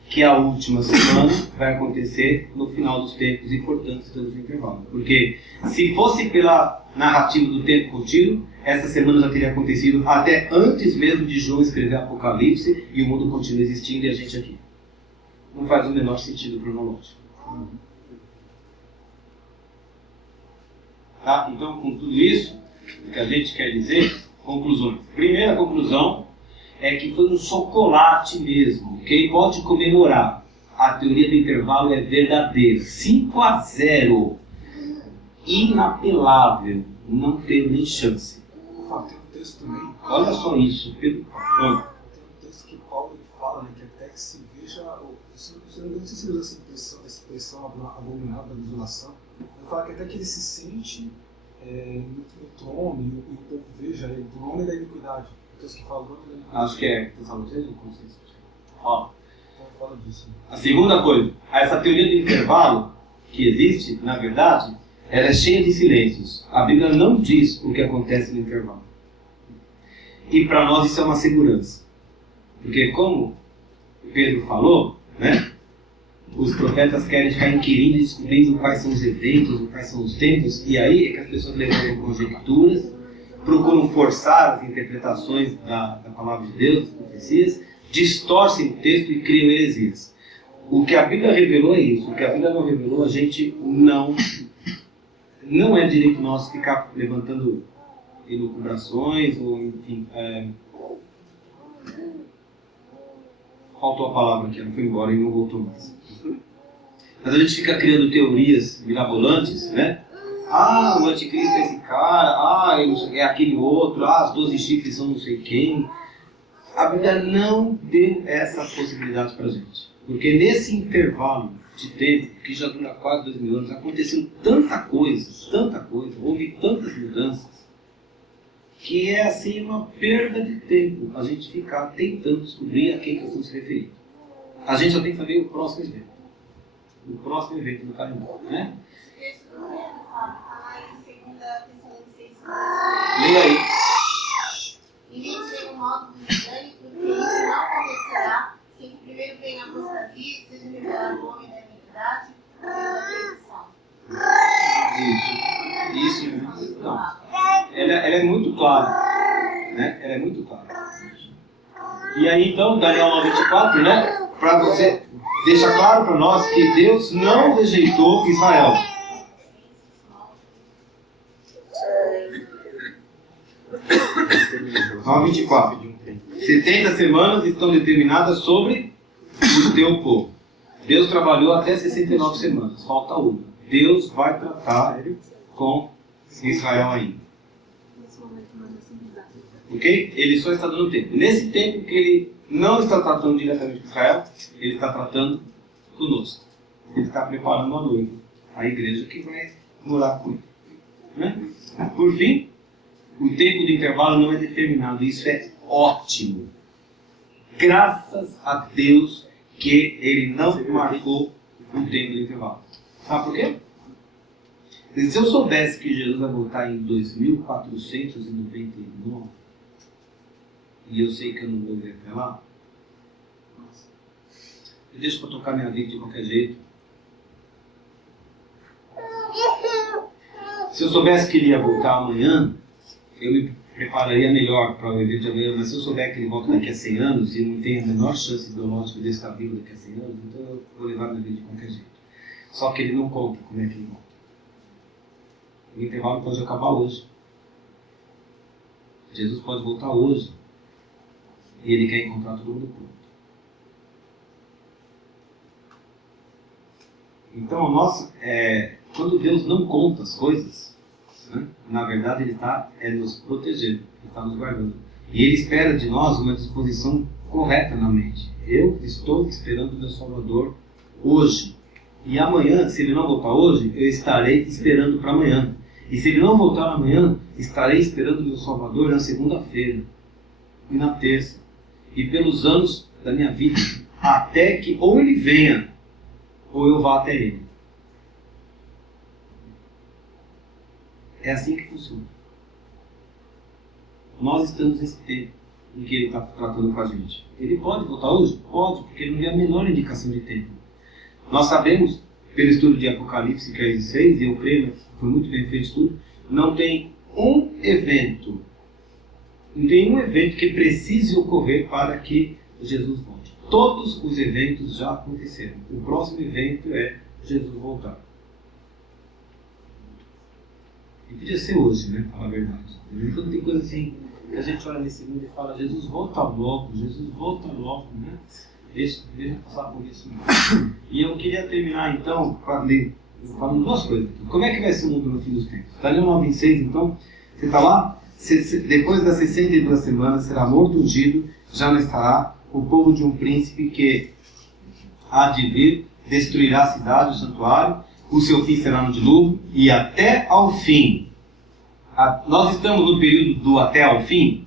Que a última semana vai acontecer no final dos tempos e, portanto, estamos em intervalo. Porque se fosse pela narrativa do tempo contínuo, essa semana já teria acontecido até antes mesmo de João escrever Apocalipse e o mundo continua existindo e a gente aqui. Não faz o menor sentido cronológico. Tá? Então, com tudo isso, o que a gente quer dizer, conclusões. Primeira conclusão é que foi um chocolate mesmo, ok? Pode comemorar. A teoria do intervalo é verdadeira. 5-0. Inapelável. Não teve nem chance. Tem um texto também. Olha só isso, Pedro. Tem um texto que Paulo fala, né, que até que se veja, não sei se ele usa essa expressão abominável da desolação. Ele fala que até que ele se sente no trono e o povo veja ele, do nome da iniquidade. O texto que fala do nome da iniquidade. Acho que é Tessalonicenses, não sei se ó. Então fala disso. A segunda coisa, essa teoria do intervalo que existe, na verdade, ela é cheia de silêncios. A Bíblia não diz o que acontece no intervalo. E para nós isso é uma segurança. Porque como Pedro falou, né, os profetas querem ficar inquirindo e descobrindo quais são os eventos, quais são os tempos, e aí é que as pessoas levantam conjecturas, procuram forçar as interpretações da palavra de Deus, das profecias, distorcem o texto e criam heresias. O que a Bíblia revelou é isso. O que a Bíblia não revelou, a gente não é direito nosso ficar levantando elucubrações ou, enfim, faltou a palavra aqui, ela foi embora e não voltou mais. Mas a gente fica criando teorias mirabolantes, né? Ah, o anticristo é esse cara, é aquele outro, as 12 chifres são não sei quem. A Bíblia não deu essa possibilidade pra gente. Porque nesse intervalo de tempo, que já dura quase 2000 anos, aconteceu tanta coisa, houve tantas mudanças, que é assim uma perda de tempo a gente ficar tentando descobrir a quem que nós estamos se referindo. A gente só tem que saber o próximo evento. O próximo evento do calendário, né? Esse texto não é, está lá em 2 Tessalonicenses. Leia aí. E nem de nenhum modo vos engane, porque isso não acontecerá sem que primeiro venha a apostasia e seja revelado o homem da iniquidade e da perdição. Isso. Não. Ela é muito clara. Né? Ela é muito clara. E aí então, Daniel 9:24, né? Para você, deixa claro para nós que Deus não rejeitou Israel. Salmo 24. 70 semanas estão determinadas sobre o teu povo. Deus trabalhou até 69 semanas, falta uma. Deus vai tratar com Israel ainda. Ok? Ele só está dando tempo. Nesse tempo que ele não está tratando diretamente com Israel, ele está tratando conosco. Ele está preparando uma noiva, a igreja que vai morar com ele. Né? Por fim, o tempo de intervalo não é determinado. Isso é ótimo. Graças a Deus que ele não marcou o tempo de intervalo. Sabe por quê? Se eu soubesse que Jesus vai voltar em 2499, e eu sei que eu não vou ver até lá, eu deixo para tocar minha vida de qualquer jeito. Se eu soubesse que ele ia voltar amanhã, eu me prepararia melhor para o evento de amanhã, mas se eu souber que ele volta daqui a 100 anos e não tem a menor chance biológica de estar vivo daqui a 100 anos, então eu vou levar minha vida de qualquer jeito. Só que ele não conta como é que ele volta. O intervalo pode acabar hoje. Jesus pode voltar hoje. E ele quer encontrar todo mundo pronto. Então, quando Deus não conta as coisas, né, na verdade ele está nos protegendo, ele está nos guardando. E ele espera de nós uma disposição correta na mente. Eu estou esperando o meu Salvador hoje. E amanhã, se ele não voltar hoje, eu estarei esperando para amanhã. E se ele não voltar amanhã, estarei esperando o meu Salvador na segunda-feira e na terça. E pelos anos da minha vida, até que ou ele venha, ou eu vá até ele. É assim que funciona. Nós estamos nesse tempo em que ele está tratando com a gente. Ele pode voltar hoje? Pode, porque ele não tem a menor indicação de tempo. Nós sabemos, pelo estudo de Apocalipse 6, e eu creio que foi muito bem feito o estudo, não tem um evento que precise ocorrer para que Jesus volte. Todos os eventos já aconteceram. O próximo evento é Jesus voltar. E podia ser hoje, né? Falar a verdade. Então tem coisa assim que a gente olha nesse mundo e fala: Jesus volta logo, né? Deixa passar por isso. E eu queria terminar então falando duas coisas. Como é que vai ser o mundo no fim dos tempos? Daniel 9:6, então, você está lá? Depois das 62 semanas será morto, ungido, já não estará o povo de um príncipe que há de vir, destruirá a cidade, o santuário, o seu fim será no dilúvio, e até ao fim. Nós estamos no período do até ao fim,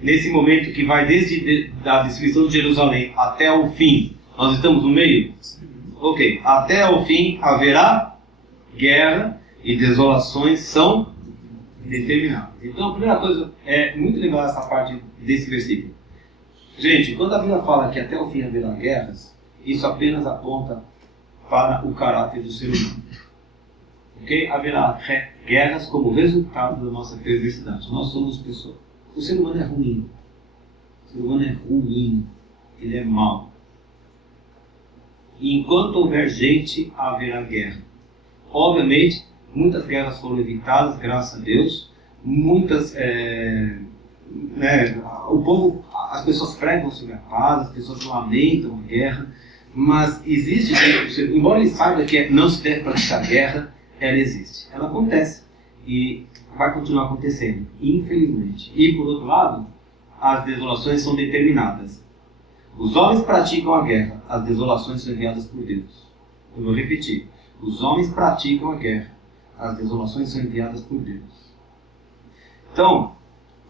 nesse momento que vai desde a destruição de Jerusalém até ao fim. Nós estamos no meio? Ok. Até ao fim haverá guerra e desolações são determinadas. Então a primeira coisa, é muito legal essa parte desse versículo. Gente, quando a Bíblia fala que até o fim haverá guerras, isso apenas aponta para o caráter do ser humano. Ok? Haverá guerras como resultado da nossa perversidade. Nós somos pessoas. O ser humano é ruim. O ser humano é ruim. Ele é mau. E enquanto houver gente, haverá guerra. Obviamente, muitas guerras foram evitadas, graças a Deus. Muitas, o povo, as pessoas pregam sobre a paz, as pessoas lamentam a guerra, mas existe dentro do ser humano, embora ele saiba que não se deve praticar guerra, ela existe. Ela acontece e vai continuar acontecendo, infelizmente. E por outro lado, as desolações são determinadas. Os homens praticam a guerra, as desolações são enviadas por Deus. Eu vou repetir. Os homens praticam a guerra, as desolações são enviadas por Deus. Então,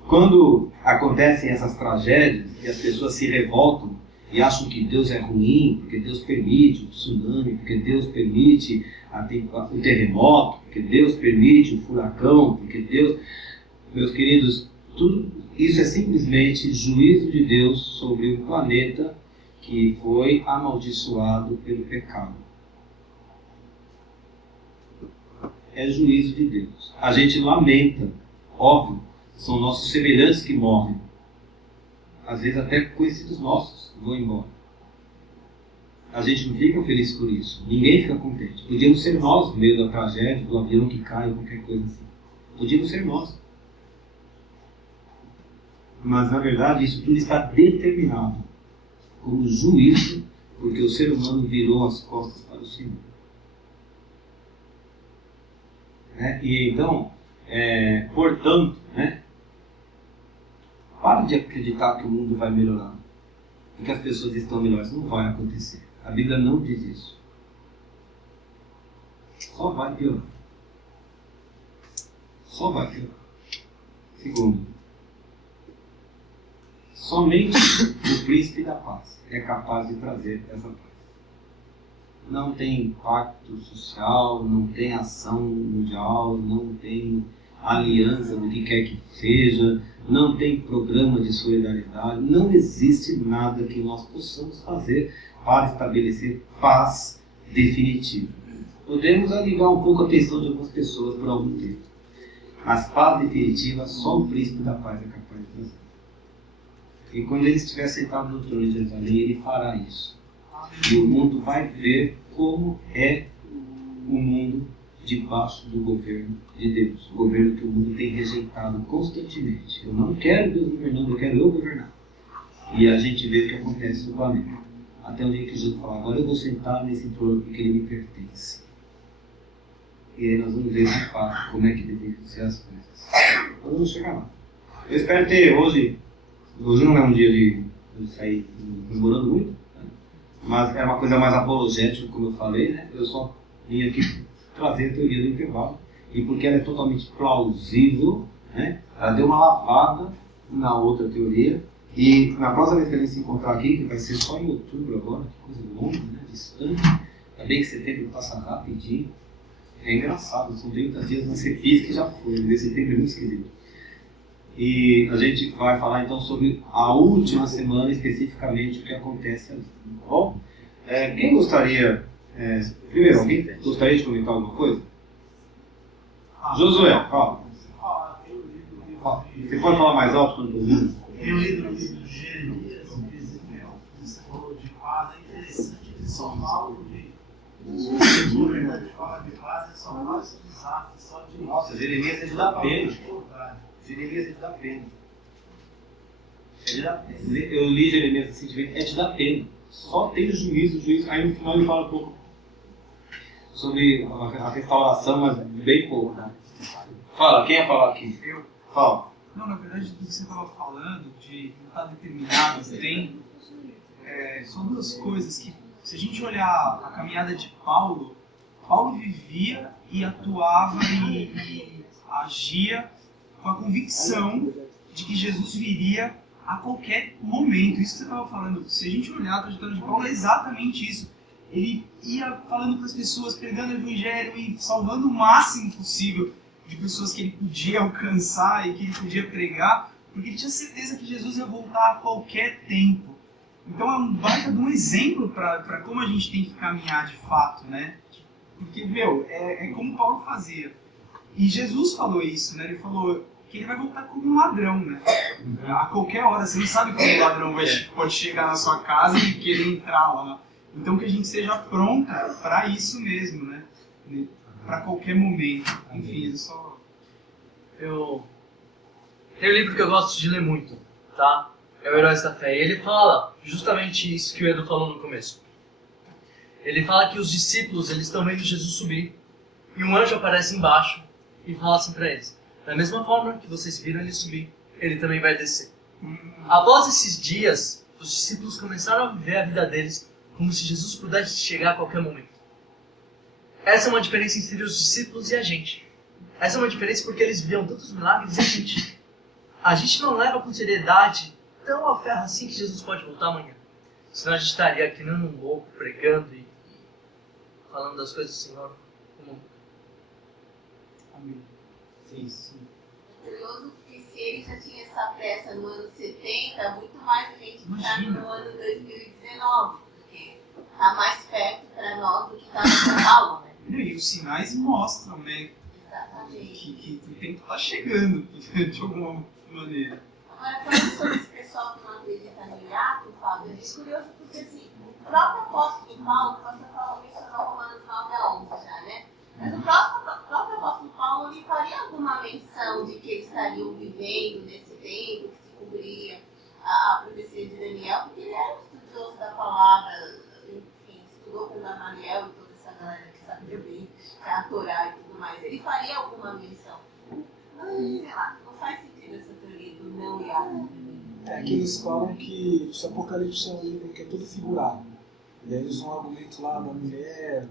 quando acontecem essas tragédias e as pessoas se revoltam e acham que Deus é ruim, porque Deus permite o tsunami, porque Deus permite o terremoto, porque Deus permite o furacão, porque Deus... Meus queridos, tudo isso é simplesmente juízo de Deus sobre um planeta que foi amaldiçoado pelo pecado. É juízo de Deus. A gente lamenta, óbvio, são nossos semelhantes que morrem. Às vezes até conhecidos nossos vão embora. A gente não fica feliz por isso. Ninguém fica contente. Podíamos ser nós no meio da tragédia, do avião que cai, ou qualquer coisa assim. Podíamos ser nós. Mas na verdade isso tudo está determinado como juízo, porque o ser humano virou as costas para o Senhor. E então, portanto, para de acreditar que o mundo vai melhorar, que as pessoas estão melhores. Não vai acontecer. A Bíblia não diz isso. Só vai piorar. Só vai piorar. Segundo, somente o príncipe da paz é capaz de trazer essa paz. Não tem impacto social, não tem ação mundial, não tem aliança do que quer que seja, não tem programa de solidariedade, não existe nada que nós possamos fazer para estabelecer paz definitiva. podemos aliviar um pouco a tensão de algumas pessoas por algum tempo. Mas paz definitiva, só o príncipe da paz é capaz de trazer. E quando ele estiver sentado no trono de Jerusalém, ele fará isso. E o mundo vai ver como é o mundo debaixo do governo de Deus. O governo que o mundo tem rejeitado constantemente. Eu não quero Deus governando, eu quero eu governar. E a gente vê o que acontece no planeta. Até o dia que Jesus fala, agora eu vou sentar nesse trono porque ele me pertence. E aí nós vamos ver de fato como é que devem ser as coisas. Nós vamos chegar lá. Eu espero ter hoje não é um dia de sair comemorando muito, né? Mas é uma coisa mais apologética, como eu falei, né? Eu só vim aqui trazer a teoria do intervalo. E porque ela é totalmente plausível, né? Ela deu uma lavada na outra teoria. E na próxima vez que a gente se encontrar aqui, que vai ser só em outubro agora, que coisa longa, né? Distante. Ainda bem que setembro passa rapidinho. É engraçado, são 30 dias, mas você diz que já foi, mas setembro é muito esquisito. E a gente vai falar então sobre a última semana, especificamente o que acontece ali. Bom, quem gostaria, primeiro, alguém gostaria de comentar alguma coisa? Josué, fala. Você pode falar mais alto quando eu ouvindo? Eu li no livro de Jeremias, Ezequiel, você falou de paz, é interessante que só fala de governo de paz, é só fala de desastre, só de... Nossa, Jeremias é de dar pena. Jeremias é de dar pena. Eu li Jeremias recentemente, é de dar pena. Só tem juízo. Aí no final ele fala um pouco sobre a restauração, mas bem pouco. Né? Fala, quem ia falar aqui? Eu. Fala. Não, na verdade, do que você estava falando, de não estar determinado em tempo, são duas coisas que, se a gente olhar a caminhada de Paulo, Paulo vivia e atuava e agia com a convicção de que Jesus viria a qualquer momento. Isso que você estava falando, se a gente olhar a trajetória de Paulo, é exatamente isso. Ele ia falando para as pessoas, pregando o evangelho e salvando o máximo possível de pessoas que ele podia alcançar e que ele podia pregar, porque ele tinha certeza que Jesus ia voltar a qualquer tempo. Então é um baita de um exemplo para como a gente tem que caminhar de fato, né? Porque, é como Paulo fazia. E Jesus falou isso, né? Ele falou que ele vai voltar como um ladrão, né? A qualquer hora, você não sabe quando o ladrão pode chegar na sua casa e querer entrar lá. Então que a gente seja pronta para isso mesmo, né? Para qualquer momento. Enfim, Tem um livro que eu gosto de ler muito, tá? É o Heróis da Fé. E ele fala justamente isso que o Edu falou no começo. Ele fala que os discípulos, eles estão vendo Jesus subir. E um anjo aparece embaixo e fala assim para eles: da mesma forma que vocês viram ele subir, ele também vai descer. Após esses dias, os discípulos começaram a viver a vida deles como se Jesus pudesse chegar a qualquer momento. Essa é uma diferença entre os discípulos e a gente. Essa é uma diferença porque eles viam tantos milagres e a gente não leva com seriedade tão a ferro assim que Jesus pode voltar amanhã. Senão a gente estaria aqui num louco, pregando e falando das coisas do Senhor como... Amém. Sim. Curioso que se ele já tinha essa pressa no ano 70, muito mais gente está no ano 2019, porque está mais perto para nós do que está no São Paulo, né? E os sinais mostram, né? Exatamente. Que o tempo está chegando, de alguma maneira. Agora, falando sobre esse pessoal que não acredita no hiato, Fábio, é curioso porque assim, o próprio apóstolo Paulo, o pastor Paulo mencionou Romanos 9 a 11 já, né? Mas o próprio apóstolo Paulo ele faria alguma menção de que eles estariam vivendo nesse tempo, que se cumpria a profecia de Daniel, porque ele era um estudioso da palavra, enfim, estudou com Gamaliel e toda essa galera que sabia bem a Torá e tudo mais. Ele faria alguma menção? Sei lá, não faz sentido essa teoria do não e a. É que eles falam que o Apocalipse é um livro que é todo figurado. E aí eles usam um argumento lá da mulher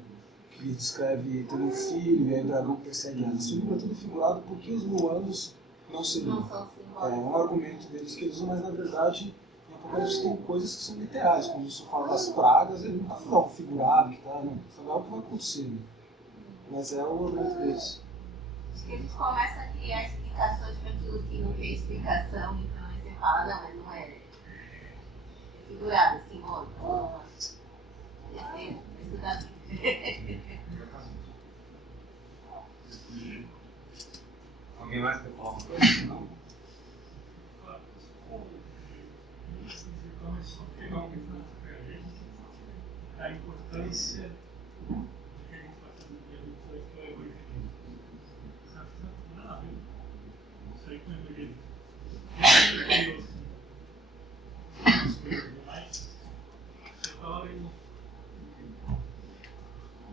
que descreve tendo um filho e aí o dragão persegue ela. Esse livro é todo figurado porque os 1000 anos não seriam. Não são simbólicos. É um argumento deles que eles usam, mas na verdade em Apocalipse tem coisas que são literais. Quando isso fala das pragas, ele não está falando figurado, que tá, não. Está falando o que vai acontecer. Né? Mas é o argumento deles. Acho que a gente começa a criar explicações para aquilo que não tem explicação, então aí você fala, não, mas não é figurado, simbólico. Estudar. Alguém mais quer falar uma coisa? Não? A importância do que a gente vai fazer no dia do que é o evangelismo. Sabe? Nada a ver. Isso aí com o evangelismo. As coisas judaicas. Você fala aí,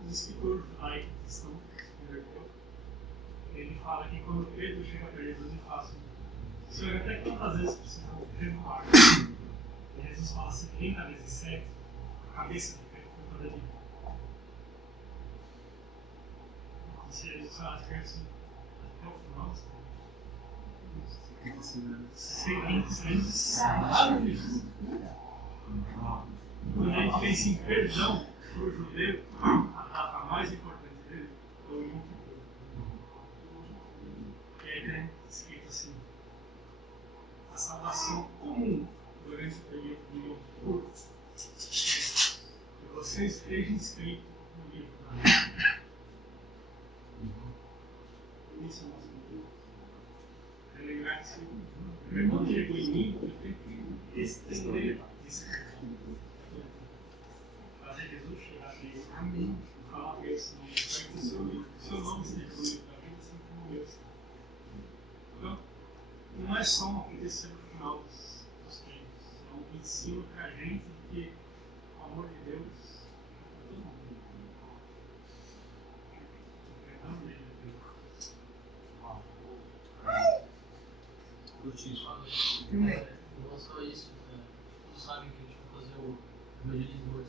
os escritores judaicos que estão no hebreu, ele fala que quando Pedro chega para Jesus e fala assim: Senhor, até quantas vezes precisamos renovar? E Jesus fala 70 vezes 7, a cabeça de Pedro foi toda de mim. Se eles só assim, até o final, 70 vezes. Quando a gente pensa em perdão para o judeu, a data mais importante dele é o Yom Kippur. E aí tem escrito assim: a salvação comum durante o período de Yom Kippur é que você esteja inscrito no livro da vida. Isso é o nosso motivo. É lembrar que se o irmão chegou em mim, eu tenho que estender isso. Fazer Jesus chegar aqui. Amém. Falar para esse nome. Para que o seu nome esteja no livro da vida, assim como o meu está. Então, não é só uma acontecer no final dos tempos. É um ensino para a gente de que o amor de Deus é todo mundo. O perdão dele é Deus. Não só isso, todos sabem que a gente vai fazer o evangelismo hoje.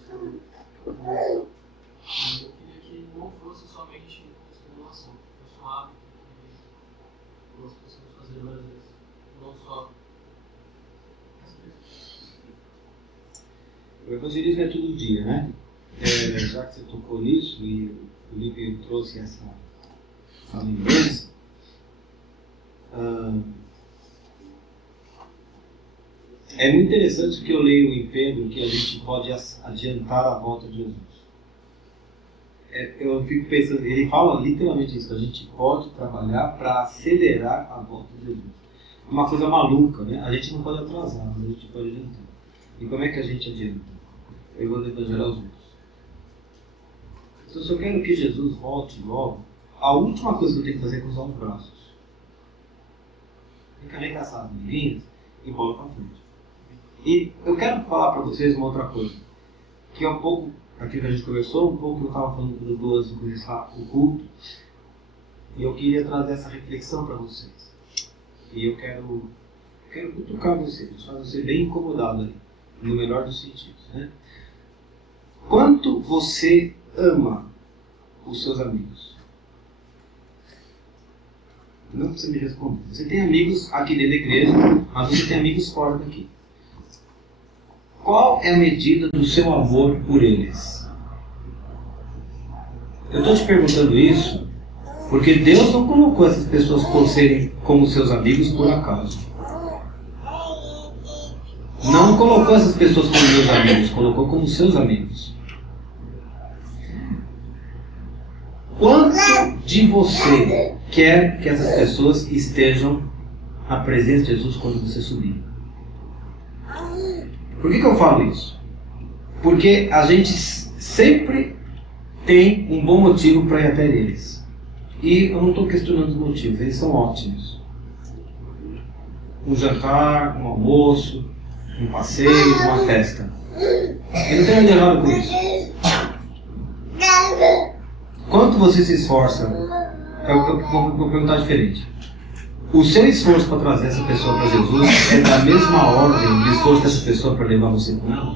Eu queria que não fosse somente estimulação, fosse um hábito que nós possamos fazer várias vezes. Não só. O evangelismo é todo dia, né? Já que você tocou nisso e o Felipe trouxe essa lembrança, é muito interessante que eu leio em Pedro que a gente pode adiantar a volta de Jesus. Eu fico pensando, ele fala literalmente isso, que a gente pode trabalhar para acelerar a volta de Jesus. Uma coisa maluca, né? A gente não pode atrasar, mas a gente pode adiantar. E como é que a gente adianta? Eu vou evangelizar os outros. Então, se eu quero que Jesus volte logo, a última coisa que eu tenho que fazer é cruzar os braços. Tem que arregaçar as meninas e bola para frente. E eu quero falar para vocês uma outra coisa, que é um pouco aquilo que a gente conversou, um pouco que eu estava falando do Duas de começar o culto, e eu queria trazer essa reflexão para vocês. E eu quero cutucar vocês, deixar você bem incomodado aí, no melhor dos sentidos, né? Quanto você ama os seus amigos? Não precisa me responder. Você tem amigos aqui dentro da igreja, mas você tem amigos fora daqui. Qual é a medida do seu amor por eles? Eu estou te perguntando isso porque Deus não colocou essas pessoas por serem como seus amigos por acaso. Não colocou essas pessoas como meus amigos, colocou como seus amigos. Quanto de você quer que essas pessoas estejam na presença de Jesus quando você subir? Por que eu falo isso? Porque a gente sempre tem um bom motivo para ir até eles. E eu não estou questionando os motivos, eles são ótimos. Um jantar, um almoço, um passeio, uma festa. Eu não tenho nada de errado com isso. Quanto você se esforça? Eu vou perguntar diferente. O seu esforço para trazer essa pessoa para Jesus é da mesma ordem de esforço dessa pessoa para levar você com ela?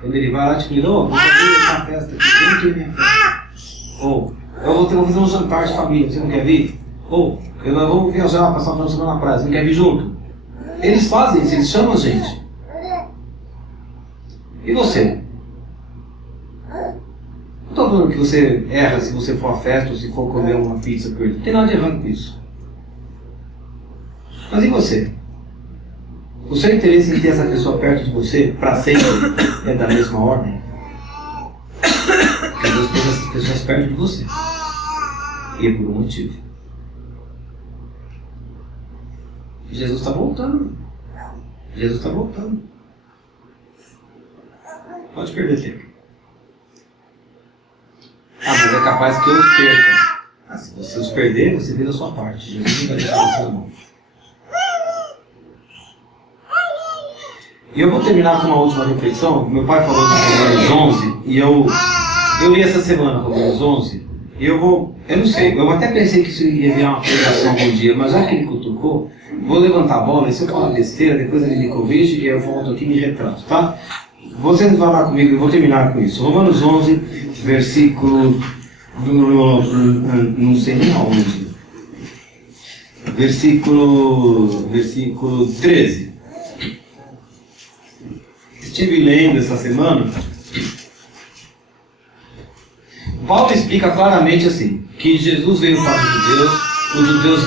Quando ele vai lá e te diz, vou fazer uma festa aqui, vem aqui na minha festa. Ou, eu vou fazer um jantar de família, você não quer vir? Ou, vamos viajar, passar o final de semana na praia, você não quer vir junto? Eles fazem isso, eles chamam a gente. E você? Não estou falando que você erra se você for à festa ou se for comer uma pizza com ele. Não tem nada de errado com isso. Mas e você? O seu interesse em ter essa pessoa perto de você para sempre é da mesma ordem? Porque Deus tem essas pessoas perto de você. E é por um motivo. Jesus está voltando. Jesus está voltando. Pode perder tempo. Mas é capaz que eu os perca. Se você os perder, você vê da sua parte. Jesus não vai deixar você na mão. E eu vou terminar com uma última reflexão. Meu pai falou de Romanos 11 e eu li essa semana Romanos 11 e eu não sei, eu até pensei que isso ia virar uma pregação algum dia, mas já que ele cutucou, vou levantar a bola e se eu falar besteira, depois ele me corrige e eu volto aqui e me retrato, tá? Vocês vão lá comigo, eu vou terminar com isso. Romanos 11, versículo... não sei nem aonde. Versículo 13. Estive lendo essa semana. Paulo explica claramente assim, que Jesus veio para os judeus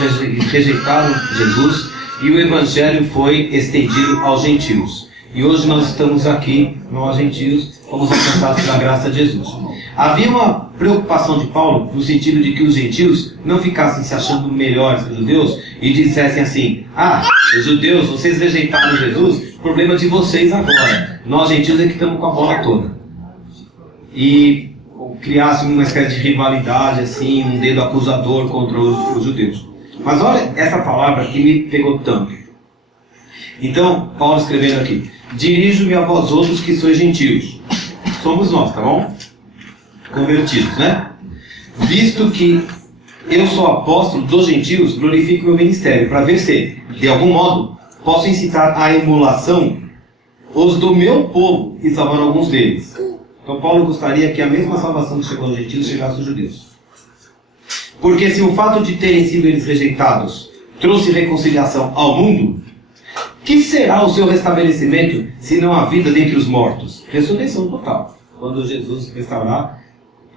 rejeitaram Jesus e o evangelho foi estendido aos gentios. E hoje nós estamos aqui, nós gentios, fomos alcançados pela graça de Jesus. Havia uma preocupação de Paulo no sentido de que os gentios não ficassem se achando melhores que os judeus e dissessem assim: os judeus, vocês rejeitaram Jesus, problema de vocês agora. Nós gentios é que estamos com a bola toda. E criassem uma espécie de rivalidade, assim, um dedo acusador contra os judeus. Mas olha essa palavra que me pegou tanto. Então, Paulo escrevendo aqui: dirijo-me a vós outros que sois gentios. Somos nós, tá bom? Convertidos, né? Visto que eu sou apóstolo dos gentios, glorifico meu ministério, para ver se, de algum modo, posso incitar à emulação os do meu povo e salvar alguns deles. Então Paulo gostaria que a mesma salvação que chegou aos gentios chegasse aos judeus. Porque se o fato de terem sido eles rejeitados trouxe reconciliação ao mundo, que será o seu restabelecimento se não há vida dentre os mortos? Ressurreição total, quando Jesus restaurar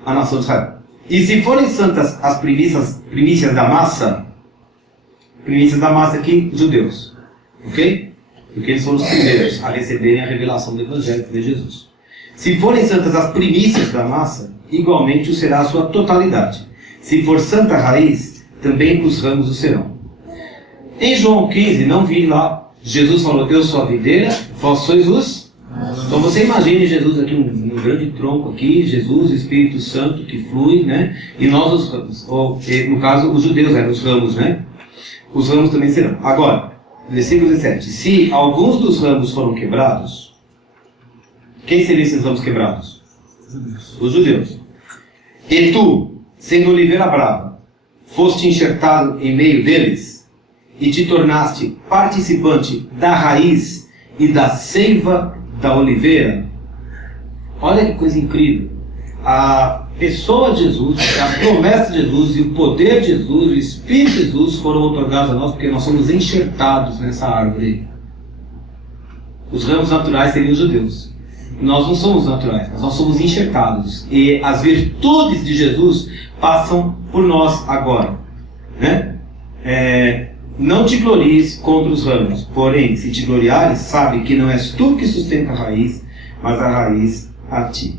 a nação de Israel. E se forem santas as primícias da massa aqui, judeus, ok? Porque eles foram os primeiros a receberem a revelação do Evangelho de Jesus. Se forem santas as primícias da massa, igualmente o será a sua totalidade. Se for santa a raiz, também os ramos o serão. Em João 15, não vi lá, Jesus falou: eu sou a videira, vós sois os... Então você imagine Jesus aqui, um grande tronco aqui, Jesus, o Espírito Santo que flui, né? E nós os ramos, ou no caso os judeus eram os ramos, né? Os ramos também serão. Agora, versículo 17: se alguns dos ramos foram quebrados, quem seriam esses ramos quebrados? Os judeus. E tu, sendo oliveira brava, foste enxertado em meio deles e te tornaste participante da raiz e da seiva da oliveira. Olha que coisa incrível. A pessoa de Jesus, a promessa de Jesus e o poder de Jesus, o Espírito de Jesus foram otorgados a nós porque nós somos enxertados nessa árvore. Os ramos naturais seriam os judeus. Nós não somos naturais, mas nós somos enxertados. E as virtudes de Jesus passam por nós agora, né? Não te glories contra os ramos, porém, se te gloriares, sabe que não és tu que sustenta a raiz, mas a raiz a ti.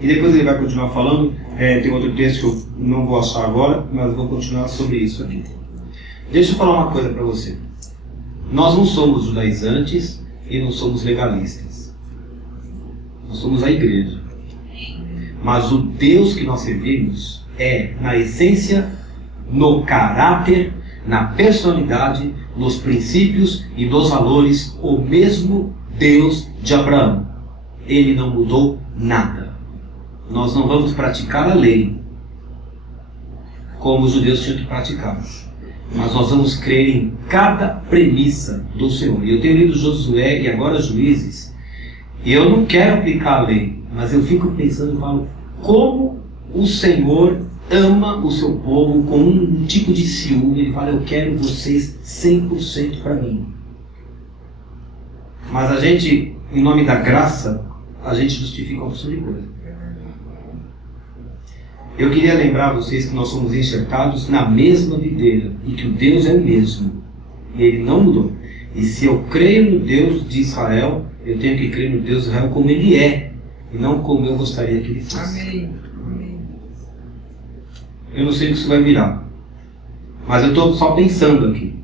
E depois ele vai continuar falando, tem outro texto que eu não vou achar agora, mas vou continuar sobre isso aqui. Deixa eu falar uma coisa para você. Nós não somos judaizantes e não somos legalistas. Nós somos a igreja. Mas o Deus que nós servimos é, na essência, no caráter, na personalidade, nos princípios e nos valores, o mesmo Deus de Abraão. Ele não mudou nada. Nós não vamos praticar a lei como os judeus tinham que praticar, mas nós vamos crer em cada premissa do Senhor. E eu tenho lido Josué e agora Juízes, e eu não quero aplicar a lei, mas eu fico pensando e falo: como o Senhor ama o seu povo com um tipo de ciúme. Ele fala: eu quero vocês 100% para mim. Mas a gente, em nome da graça, a gente justifica uma opção de coisa. Eu queria lembrar vocês que nós somos enxertados na mesma videira e que o Deus é o mesmo e Ele não mudou. E se eu creio no Deus de Israel, eu tenho que crer no Deus de Israel como Ele é e não como eu gostaria que Ele fosse. Amém. Eu não sei o que isso vai virar, mas eu estou só pensando aqui,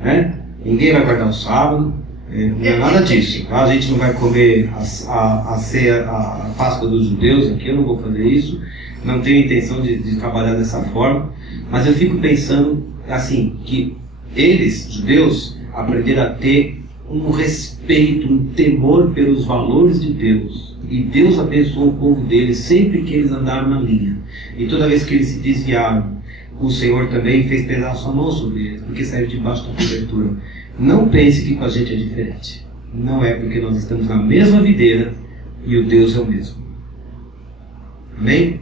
né? Ninguém vai guardar o sábado, não é nada disso. Tá? A gente não vai comer a ceia, a Páscoa dos judeus aqui, eu não vou fazer isso. Não tenho intenção de trabalhar dessa forma. Mas eu fico pensando, assim, que eles, judeus, aprenderam a ter um respeito, um temor pelos valores de Deus. E Deus abençoou o povo deles sempre que eles andaram na linha. E toda vez que eles se desviaram, o Senhor também fez pesar a sua mão sobre eles, porque saiu debaixo da cobertura. Não pense que com a gente é diferente. Não é, porque nós estamos na mesma videira e o Deus é o mesmo. Amém?